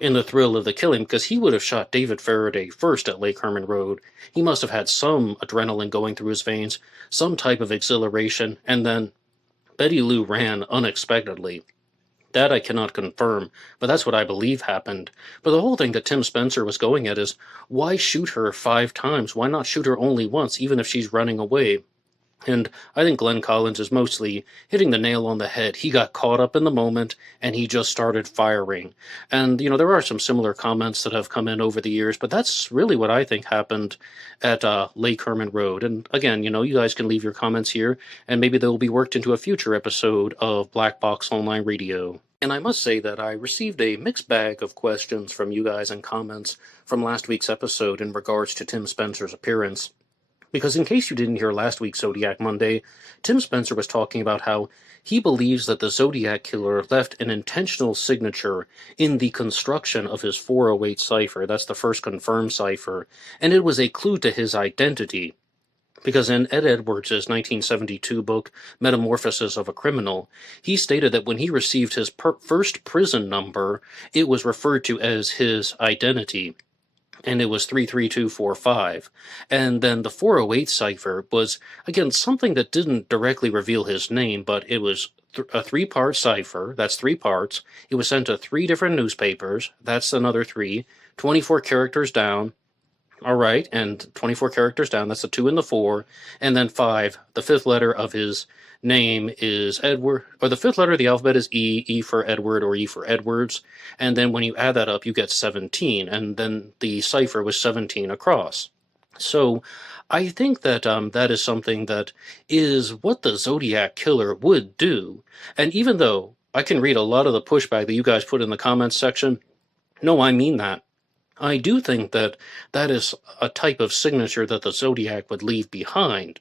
in the thrill of the killing, because he would have shot David Faraday first at Lake Herman Road. He must have had some adrenaline going through his veins, some type of exhilaration, and then Betty Lou ran unexpectedly. That I cannot confirm, but that's what I believe happened. But the whole thing that Tim Spencer was going at is, why shoot her 5 times? Why not shoot her only once, even if she's running away? And I think Glenn Collins is mostly hitting the nail on the head. He got caught up in the moment, and he just started firing. And, there are some similar comments that have come in over the years, but that's really what I think happened at Lake Herman Road. And again, you guys can leave your comments here, and maybe they'll be worked into a future episode of Black Box Online Radio. And I must say that I received a mixed bag of questions from you guys and comments from last week's episode in regards to Tim Spencer's appearance. Because in case you didn't hear last week's Zodiac Monday, Tim Spencer was talking about how he believes that the Zodiac Killer left an intentional signature in the construction of his 408 cipher. That's the first confirmed cipher, and it was a clue to his identity. Because in Ed Edwards' 1972 book, Metamorphosis of a Criminal, he stated that when he received his first prison number, it was referred to as his identity. And it was 33245. And then the 408 cipher was, again, something that didn't directly reveal his name, but it was a 3-part cipher. That's 3 parts. It was sent to 3 different newspapers. That's another 3. 24 characters down. All right, and 24 characters down. That's the 2 and the 4. And then 5. The 5th letter of his name is Edward, or the 5th letter of the alphabet is E, E for Edward or E for Edwards, and then when you add that up, you get 17, and then the cipher was 17 across. So I think that that is something that is what the Zodiac Killer would do, and even though I can read a lot of the pushback that you guys put in the comments section, no, I mean that. I do think that that is a type of signature that the Zodiac would leave behind,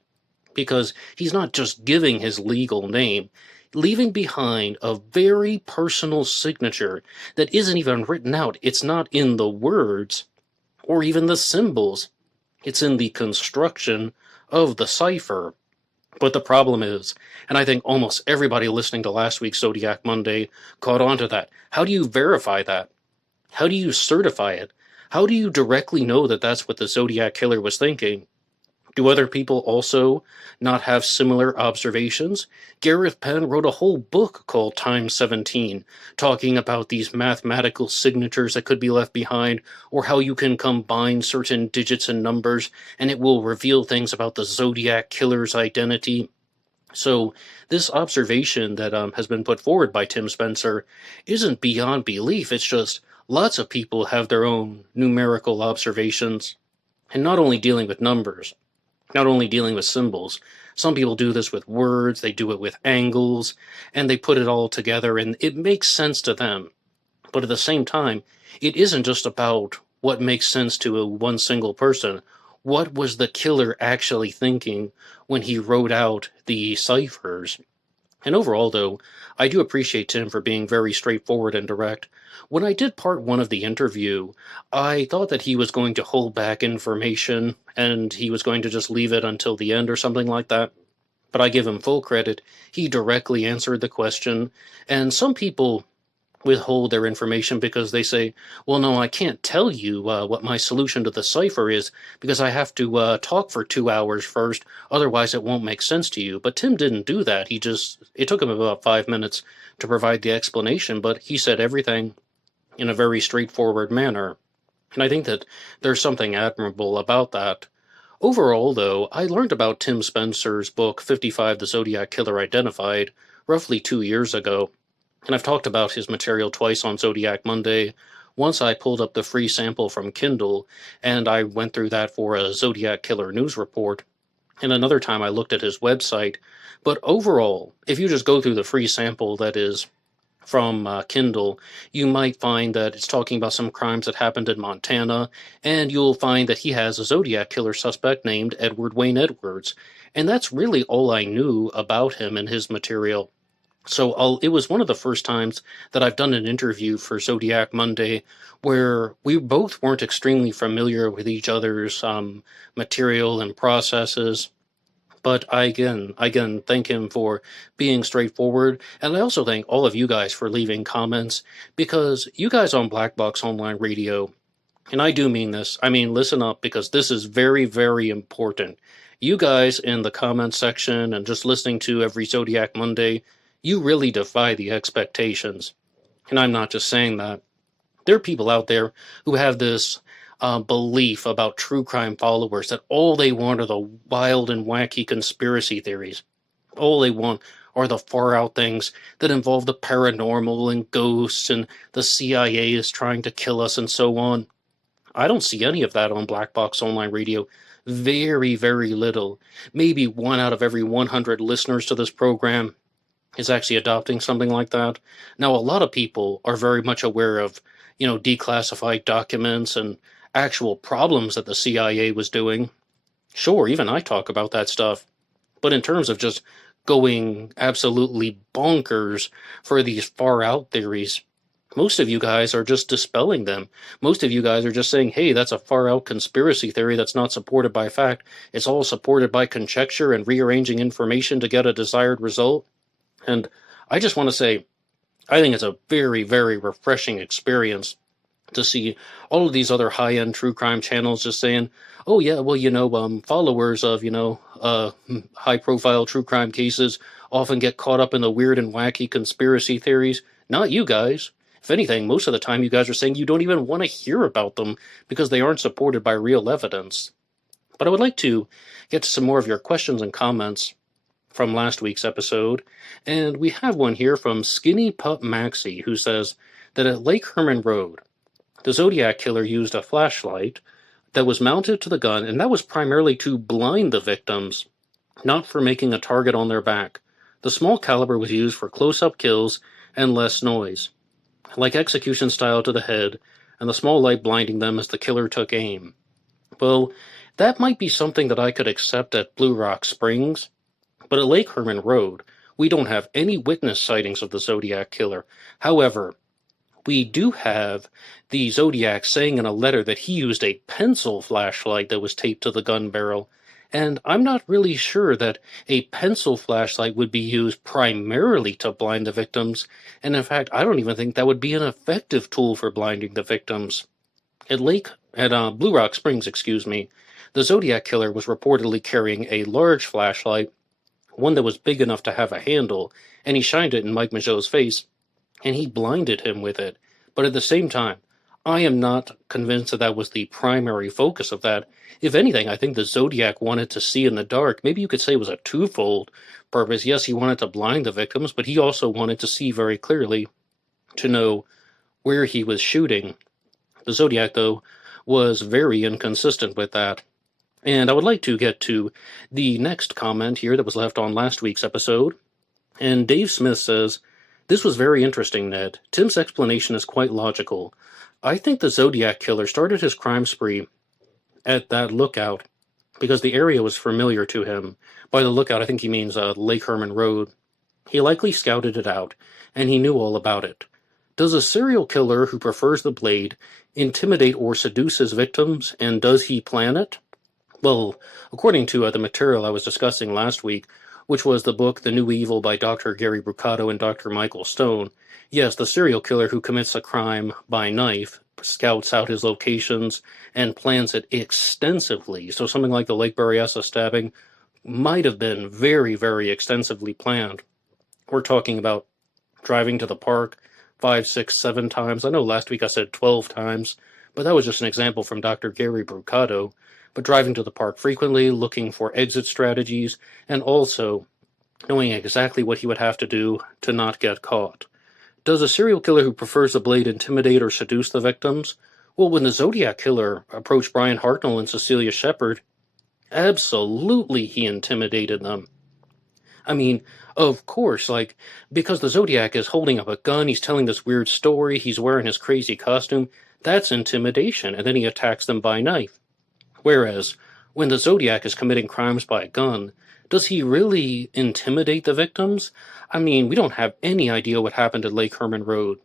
because he's not just giving his legal name, leaving behind a very personal signature that isn't even written out. It's not in the words or even the symbols. It's in the construction of the cipher. But the problem is, and I think almost everybody listening to last week's Zodiac Monday caught on to that, how do you verify that? How do you certify it? How do you directly know that that's what the Zodiac Killer was thinking? Do other people also not have similar observations? Gareth Penn wrote a whole book called Time 17, talking about these mathematical signatures that could be left behind, or how you can combine certain digits and numbers, and it will reveal things about the Zodiac Killer's identity. So this observation that has been put forward by Tim Spencer isn't beyond belief. It's just lots of people have their own numerical observations, and not only dealing with numbers, not only dealing with symbols. Some people do this with words, they do it with angles, and they put it all together, and it makes sense to them. But at the same time, it isn't just about what makes sense to one single person. What was the killer actually thinking when he wrote out the ciphers? And overall, though, I do appreciate Tim for being very straightforward and direct. When I did part one of the interview, I thought that he was going to hold back information and he was going to just leave it until the end or something like that. But I give him full credit. He directly answered the question. And some people withhold their information because they say, well, no, I can't tell you what my solution to the cipher is because I have to talk for 2 hours first, otherwise it won't make sense to you. But Tim didn't do that. It took him about 5 minutes to provide the explanation, but he said everything in a very straightforward manner. And I think that there's something admirable about that. Overall, though, I learned about Tim Spencer's book, 55 The Zodiac Killer Identified, roughly 2 years ago. And I've talked about his material twice on Zodiac Monday. Once I pulled up the free sample from Kindle, and I went through that for a Zodiac Killer news report. And another time I looked at his website. But overall, if you just go through the free sample that is from Kindle, you might find that it's talking about some crimes that happened in Montana, and you'll find that he has a Zodiac Killer suspect named Edward Wayne Edwards. And that's really all I knew about him and his material. So it was one of the first times that I've done an interview for Zodiac Monday where we both weren't extremely familiar with each other's material and processes. But I again thank him for being straightforward, and I also thank all of you guys for leaving comments, because you guys on Black Box Online Radio, and I do mean this, I mean listen up, because this is very, very important. You guys in the comments section and just listening to every Zodiac Monday, you really defy the expectations. And I'm not just saying that. There are people out there who have this belief about true crime followers that all they want are the wild and wacky conspiracy theories. All they want are the far out things that involve the paranormal and ghosts and the CIA is trying to kill us and so on. I don't see any of that on Black Box Online Radio. Very, very little. Maybe 1 out of every 100 listeners to this program is actually adopting something like that. Now, a lot of people are very much aware of, declassified documents and actual problems that the CIA was doing. Sure, even I talk about that stuff. But in terms of just going absolutely bonkers for these far-out theories, most of you guys are just dispelling them. Most of you guys are just saying, hey, that's a far-out conspiracy theory that's not supported by fact. It's all supported by conjecture and rearranging information to get a desired result. And I just want to say, I think it's a very, very refreshing experience to see all of these other high-end true crime channels just saying, oh yeah, well, followers of, high-profile true crime cases often get caught up in the weird and wacky conspiracy theories. Not you guys. If anything, most of the time you guys are saying you don't even want to hear about them because they aren't supported by real evidence. But I would like to get to some more of your questions and comments from last week's episode, and we have one here from Skinny Pup Maxie, who says that at Lake Herman Road, the Zodiac Killer used a flashlight that was mounted to the gun, and that was primarily to blind the victims, not for making a target on their back. The small caliber was used for close-up kills and less noise, like execution style to the head, and the small light blinding them as the killer took aim. Well, that might be something that I could accept at Blue Rock Springs, but at Lake Herman Road, we don't have any witness sightings of the Zodiac Killer. However, we do have the Zodiac saying in a letter that he used a pencil flashlight that was taped to the gun barrel, and I'm not really sure that a pencil flashlight would be used primarily to blind the victims, and in fact, I don't even think that would be an effective tool for blinding the victims. At Blue Rock Springs, the Zodiac Killer was reportedly carrying a large flashlight, one that was big enough to have a handle, and he shined it in Mike Mageau's face, and he blinded him with it. But at the same time, I am not convinced that was the primary focus of that. If anything, I think the Zodiac wanted to see in the dark. Maybe you could say it was a twofold purpose. Yes, he wanted to blind the victims, but he also wanted to see very clearly to know where he was shooting. The Zodiac, though, was very inconsistent with that. And I would like to get to the next comment here that was left on last week's episode. And Dave Smith says, This was very interesting, Ned. Tim's explanation is quite logical. I think the Zodiac Killer started his crime spree at that lookout because the area was familiar to him. By the lookout, I think he means Lake Herman Road. He likely scouted it out, and he knew all about it. Does a serial killer who prefers the blade intimidate or seduce his victims, and does he plan it? Well, according to the material I was discussing last week, which was the book The New Evil by Dr. Gary Brucato and Dr. Michael Stone, yes, the serial killer who commits a crime by knife scouts out his locations and plans it extensively. So something like the Lake Berryessa stabbing might have been very, very extensively planned. We're talking about driving to the park 5, 6, 7 times. I know last week I said 12 times, but that was just an example from Dr. Gary Brucato. But driving to the park frequently, looking for exit strategies, and also knowing exactly what he would have to do to not get caught. Does a serial killer who prefers the blade intimidate or seduce the victims? Well, when the Zodiac Killer approached Brian Hartnell and Cecilia Shepard, absolutely he intimidated them. I mean, of course, because the Zodiac is holding up a gun, he's telling this weird story, he's wearing his crazy costume, that's intimidation, and then he attacks them by knife. Whereas, when the Zodiac is committing crimes by a gun, does he really intimidate the victims? I mean, we don't have any idea what happened at Lake Herman Road.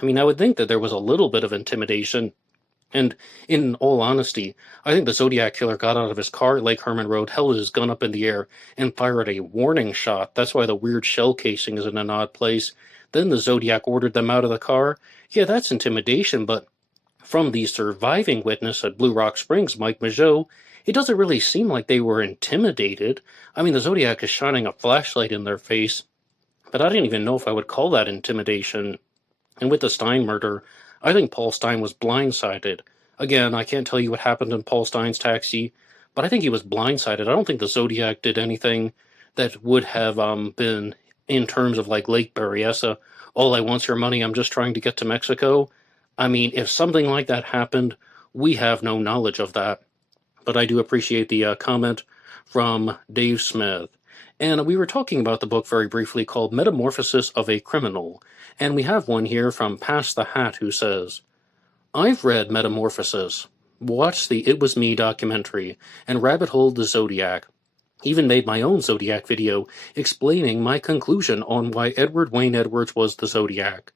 I mean, I would think that there was a little bit of intimidation. And in all honesty, I think the Zodiac Killer got out of his car at Lake Herman Road, held his gun up in the air, and fired a warning shot. That's why the weird shell casing is in an odd place. Then the Zodiac ordered them out of the car. Yeah, that's intimidation, but from the surviving witness at Blue Rock Springs, Mike Mageau, it doesn't really seem like they were intimidated. I mean, the Zodiac is shining a flashlight in their face, but I didn't even know if I would call that intimidation. And with the Stein murder, I think Paul Stein was blindsided. Again, I can't tell you what happened in Paul Stein's taxi, but I think he was blindsided. I don't think the Zodiac did anything that would have been in terms of like Lake Berryessa. All I want's your money, I'm just trying to get to Mexico. I mean, if something like that happened, we have no knowledge of that. But I do appreciate the comment from Dave Smith. And we were talking about the book very briefly called Metamorphosis of a Criminal. And we have one here from Pass the Hat who says, I've read Metamorphosis, watched the It Was Me documentary, and rabbit-holed the Zodiac. Even made my own Zodiac video explaining my conclusion on why Edward Wayne Edwards was the Zodiac.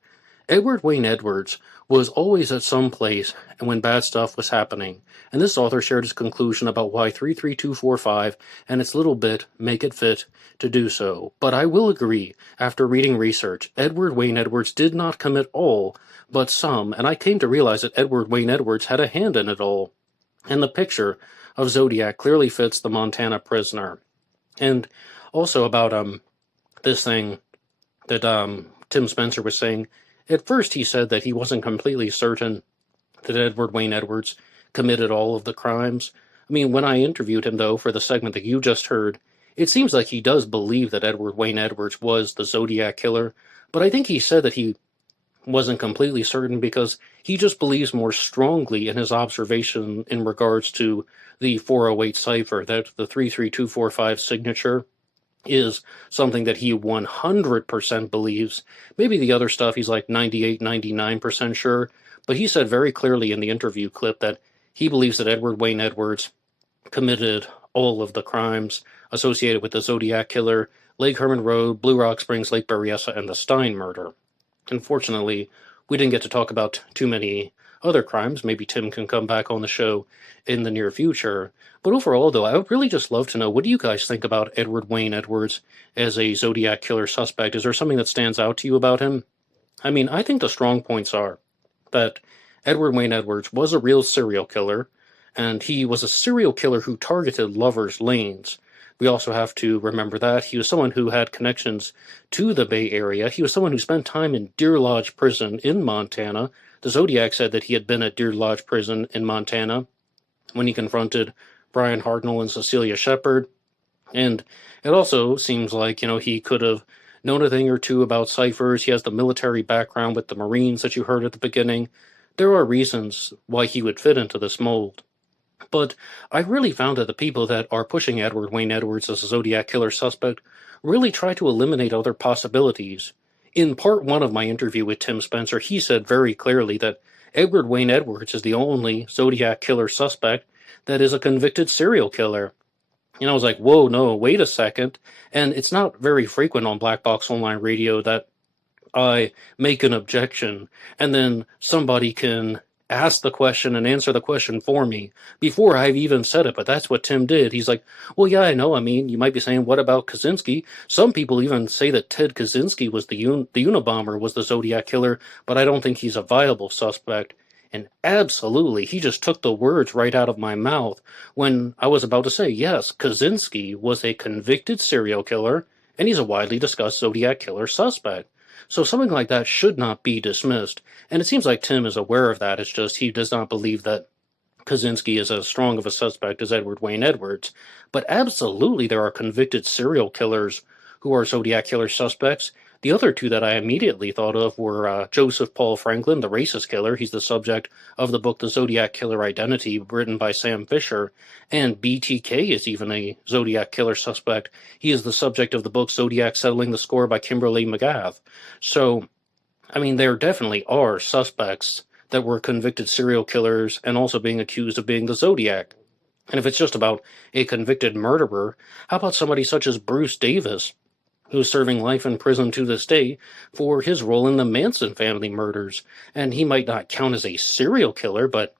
Edward Wayne Edwards was always at some place and when bad stuff was happening, and this author shared his conclusion about why 33245 and its little bit make it fit to do so. But I will agree, after reading research, Edward Wayne Edwards did not commit all, but some, and I came to realize that Edward Wayne Edwards had a hand in it all. And the picture of Zodiac clearly fits the Montana prisoner. And also about this thing that Tim Spencer was saying, at first he said that he wasn't completely certain that Edward Wayne Edwards committed all of the crimes. I mean, when I interviewed him, though, for the segment that you just heard, it seems like he does believe that Edward Wayne Edwards was the Zodiac Killer, but I think he said that he wasn't completely certain because he just believes more strongly in his observation in regards to the 408 cipher, that the 33245 signature is something that he 100% believes. Maybe the other stuff he's like 98, 99% sure, but he said very clearly in the interview clip that he believes that Edward Wayne Edwards committed all of the crimes associated with the Zodiac Killer, Lake Herman Road, Blue Rock Springs, Lake Berryessa, and the Stein murder. Unfortunately, we didn't get to talk about too many other crimes. Maybe Tim can come back on the show in the near future. But overall, though, I would really just love to know, what do you guys think about Edward Wayne Edwards as a Zodiac Killer suspect? Is there something that stands out to you about him? I mean, I think the strong points are that Edward Wayne Edwards was a real serial killer, and he was a serial killer who targeted lovers' lanes. We also have to remember that he was someone who had connections to the Bay Area. He was someone who spent time in Deer Lodge Prison in Montana. The Zodiac said that he had been at Deer Lodge Prison in Montana when he confronted Brian Hartnell and Cecilia Shepard. And it also seems like, he could have known a thing or two about ciphers. He has the military background with the Marines that you heard at the beginning. There are reasons why he would fit into this mold. But I really found that the people that are pushing Edward Wayne Edwards as a Zodiac Killer suspect really try to eliminate other possibilities. in part one of my interview with Tim Spencer, he said very clearly that Edward Wayne Edwards is the only Zodiac Killer suspect that is a convicted serial killer. And I was like, whoa, no, wait a second. And it's not very frequent on Black Box Online Radio that I make an objection and then somebody can ask the question and answer the question for me before I've even said it. But that's what Tim did. He's like, well, yeah, I know. I mean, you might be saying, what about Kaczynski? Some people even say that Ted Kaczynski was the Unabomber, was the Zodiac Killer, but I don't think he's a viable suspect. And absolutely, he just took the words right out of my mouth when I was about to say, yes, Kaczynski was a convicted serial killer, and he's a widely discussed Zodiac Killer suspect. So something like that should not be dismissed. And it seems like Tim is aware of that. It's just he does not believe that Kaczynski is as strong of a suspect as Edward Wayne Edwards. But absolutely there are convicted serial killers who are Zodiac Killer suspects. The other two that I immediately thought of were Joseph Paul Franklin, the racist killer. He's the subject of the book The Zodiac Killer Identity, written by Sam Fisher. And BTK is even a Zodiac Killer suspect. He is the subject of the book Zodiac Settling the Score by Kimberly McGath. So, I mean, there definitely are suspects that were convicted serial killers and also being accused of being the Zodiac. And if it's just about a convicted murderer, how about somebody such as Bruce Davis, who's serving life in prison to this day for his role in the Manson family murders? And he might not count as a serial killer, but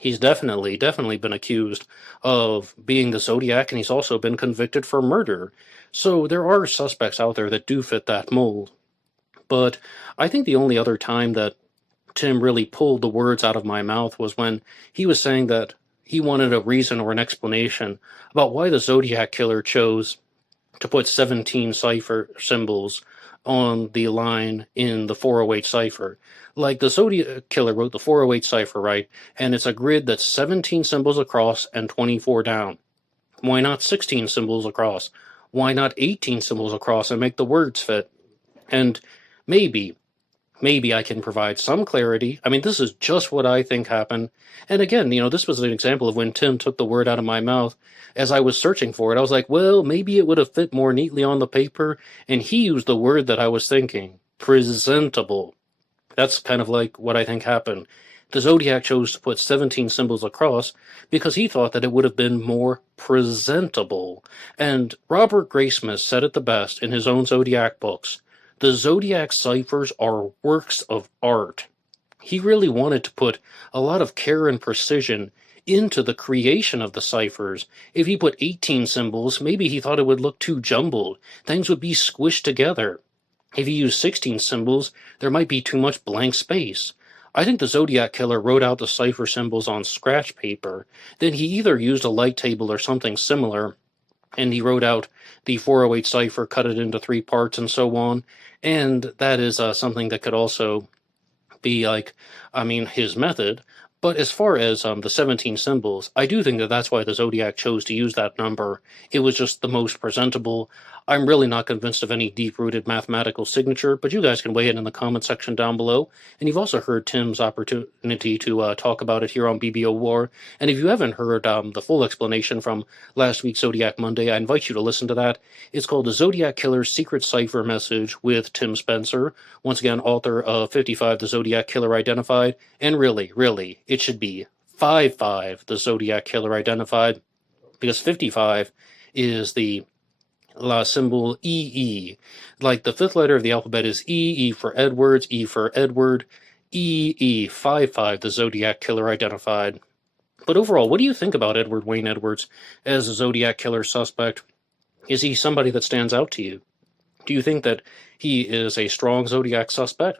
he's definitely been accused of being the Zodiac, and he's also been convicted for murder. So there are suspects out there that do fit that mold. But I think the only other time that Tim really pulled the words out of my mouth was when he was saying that he wanted a reason or an explanation about why the Zodiac Killer chose to put 17 cipher symbols on the line in the 408 cipher. Like, the Zodiac Killer wrote the 408 cipher, right? And it's a grid that's 17 symbols across and 24 down. Why not 16 symbols across? Why not 18 symbols across and make the words fit? And maybe I can provide some clarity. I mean, this is just what I think happened. And again, this was an example of when Tim took the word out of my mouth as I was searching for it. I was like, well, maybe it would have fit more neatly on the paper. And he used the word that I was thinking, presentable. That's kind of like what I think happened. The Zodiac chose to put 17 symbols across because he thought that it would have been more presentable. And Robert Graysmith said it the best in his own Zodiac books. The Zodiac ciphers are works of art. He really wanted to put a lot of care and precision into the creation of the ciphers. If he put 18 symbols, maybe he thought it would look too jumbled. Things would be squished together. If he used 16 symbols, there might be too much blank space. I think the Zodiac Killer wrote out the cipher symbols on scratch paper. Then he either used a light table or something similar, and he wrote out the 408 cipher, cut it into 3 parts, and so on. And that is something that could also be his method. But as far as the 17 symbols, I do think that that's why the Zodiac chose to use that number. It was just the most presentable. I'm really not convinced of any deep-rooted mathematical signature, but you guys can weigh in the comment section down below. And you've also heard Tim's opportunity to talk about it here on BBO War. And if you haven't heard the full explanation from last week's Zodiac Monday, I invite you to listen to that. It's called The Zodiac Killer's Secret Cipher Message with Tim Spencer. Once again, author of 55, The Zodiac Killer Identified. And really, it should be 55, The Zodiac Killer Identified, because 55 is the symbol EE. Like, the 5th letter of the alphabet is E for Edwards, E for Edward, EE, 55, the Zodiac Killer Identified. But overall, what do you think about Edward Wayne Edwards as a Zodiac Killer suspect? Is he somebody that stands out to you? Do you think that he is a strong Zodiac suspect?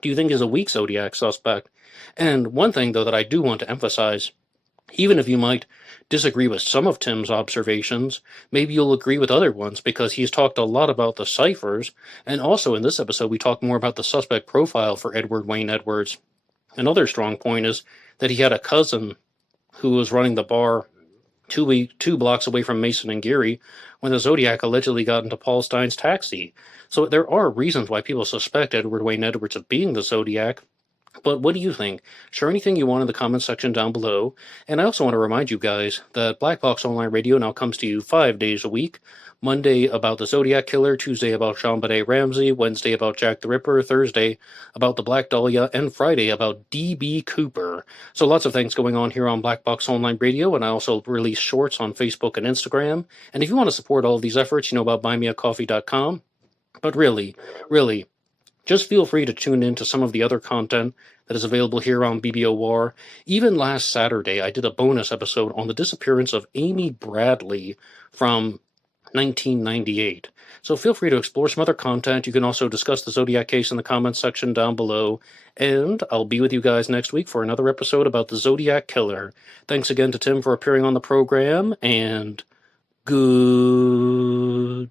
Do you think he's a weak Zodiac suspect? And one thing, though, that I do want to emphasize, even if you might disagree with some of Tim's observations, maybe you'll agree with other ones, because he's talked a lot about the ciphers, and also in this episode we talk more about the suspect profile for Edward Wayne Edwards. Another strong point is that he had a cousin who was running the bar 2 blocks away from Mason and Geary when the Zodiac allegedly got into Paul Stein's taxi. So there are reasons why people suspect Edward Wayne Edwards of being the Zodiac. But what do you think? Share anything you want in the comments section down below. And I also want to remind you guys that Black Box Online Radio now comes to you 5 days a week. Monday about the Zodiac Killer, Tuesday about JonBenet Ramsey, Wednesday about Jack the Ripper, Thursday about the Black Dahlia, and Friday about D.B. Cooper. So lots of things going on here on Black Box Online Radio, and I also release shorts on Facebook and Instagram. And if you want to support all of these efforts, you know about buymeacoffee.com. But really, just feel free to tune in to some of the other content that is available here on BBOR. Even last Saturday, I did a bonus episode on the disappearance of Amy Bradley from 1998. So feel free to explore some other content. You can also discuss the Zodiac case in the comments section down below. And I'll be with you guys next week for another episode about the Zodiac Killer. Thanks again to Tim for appearing on the program, and good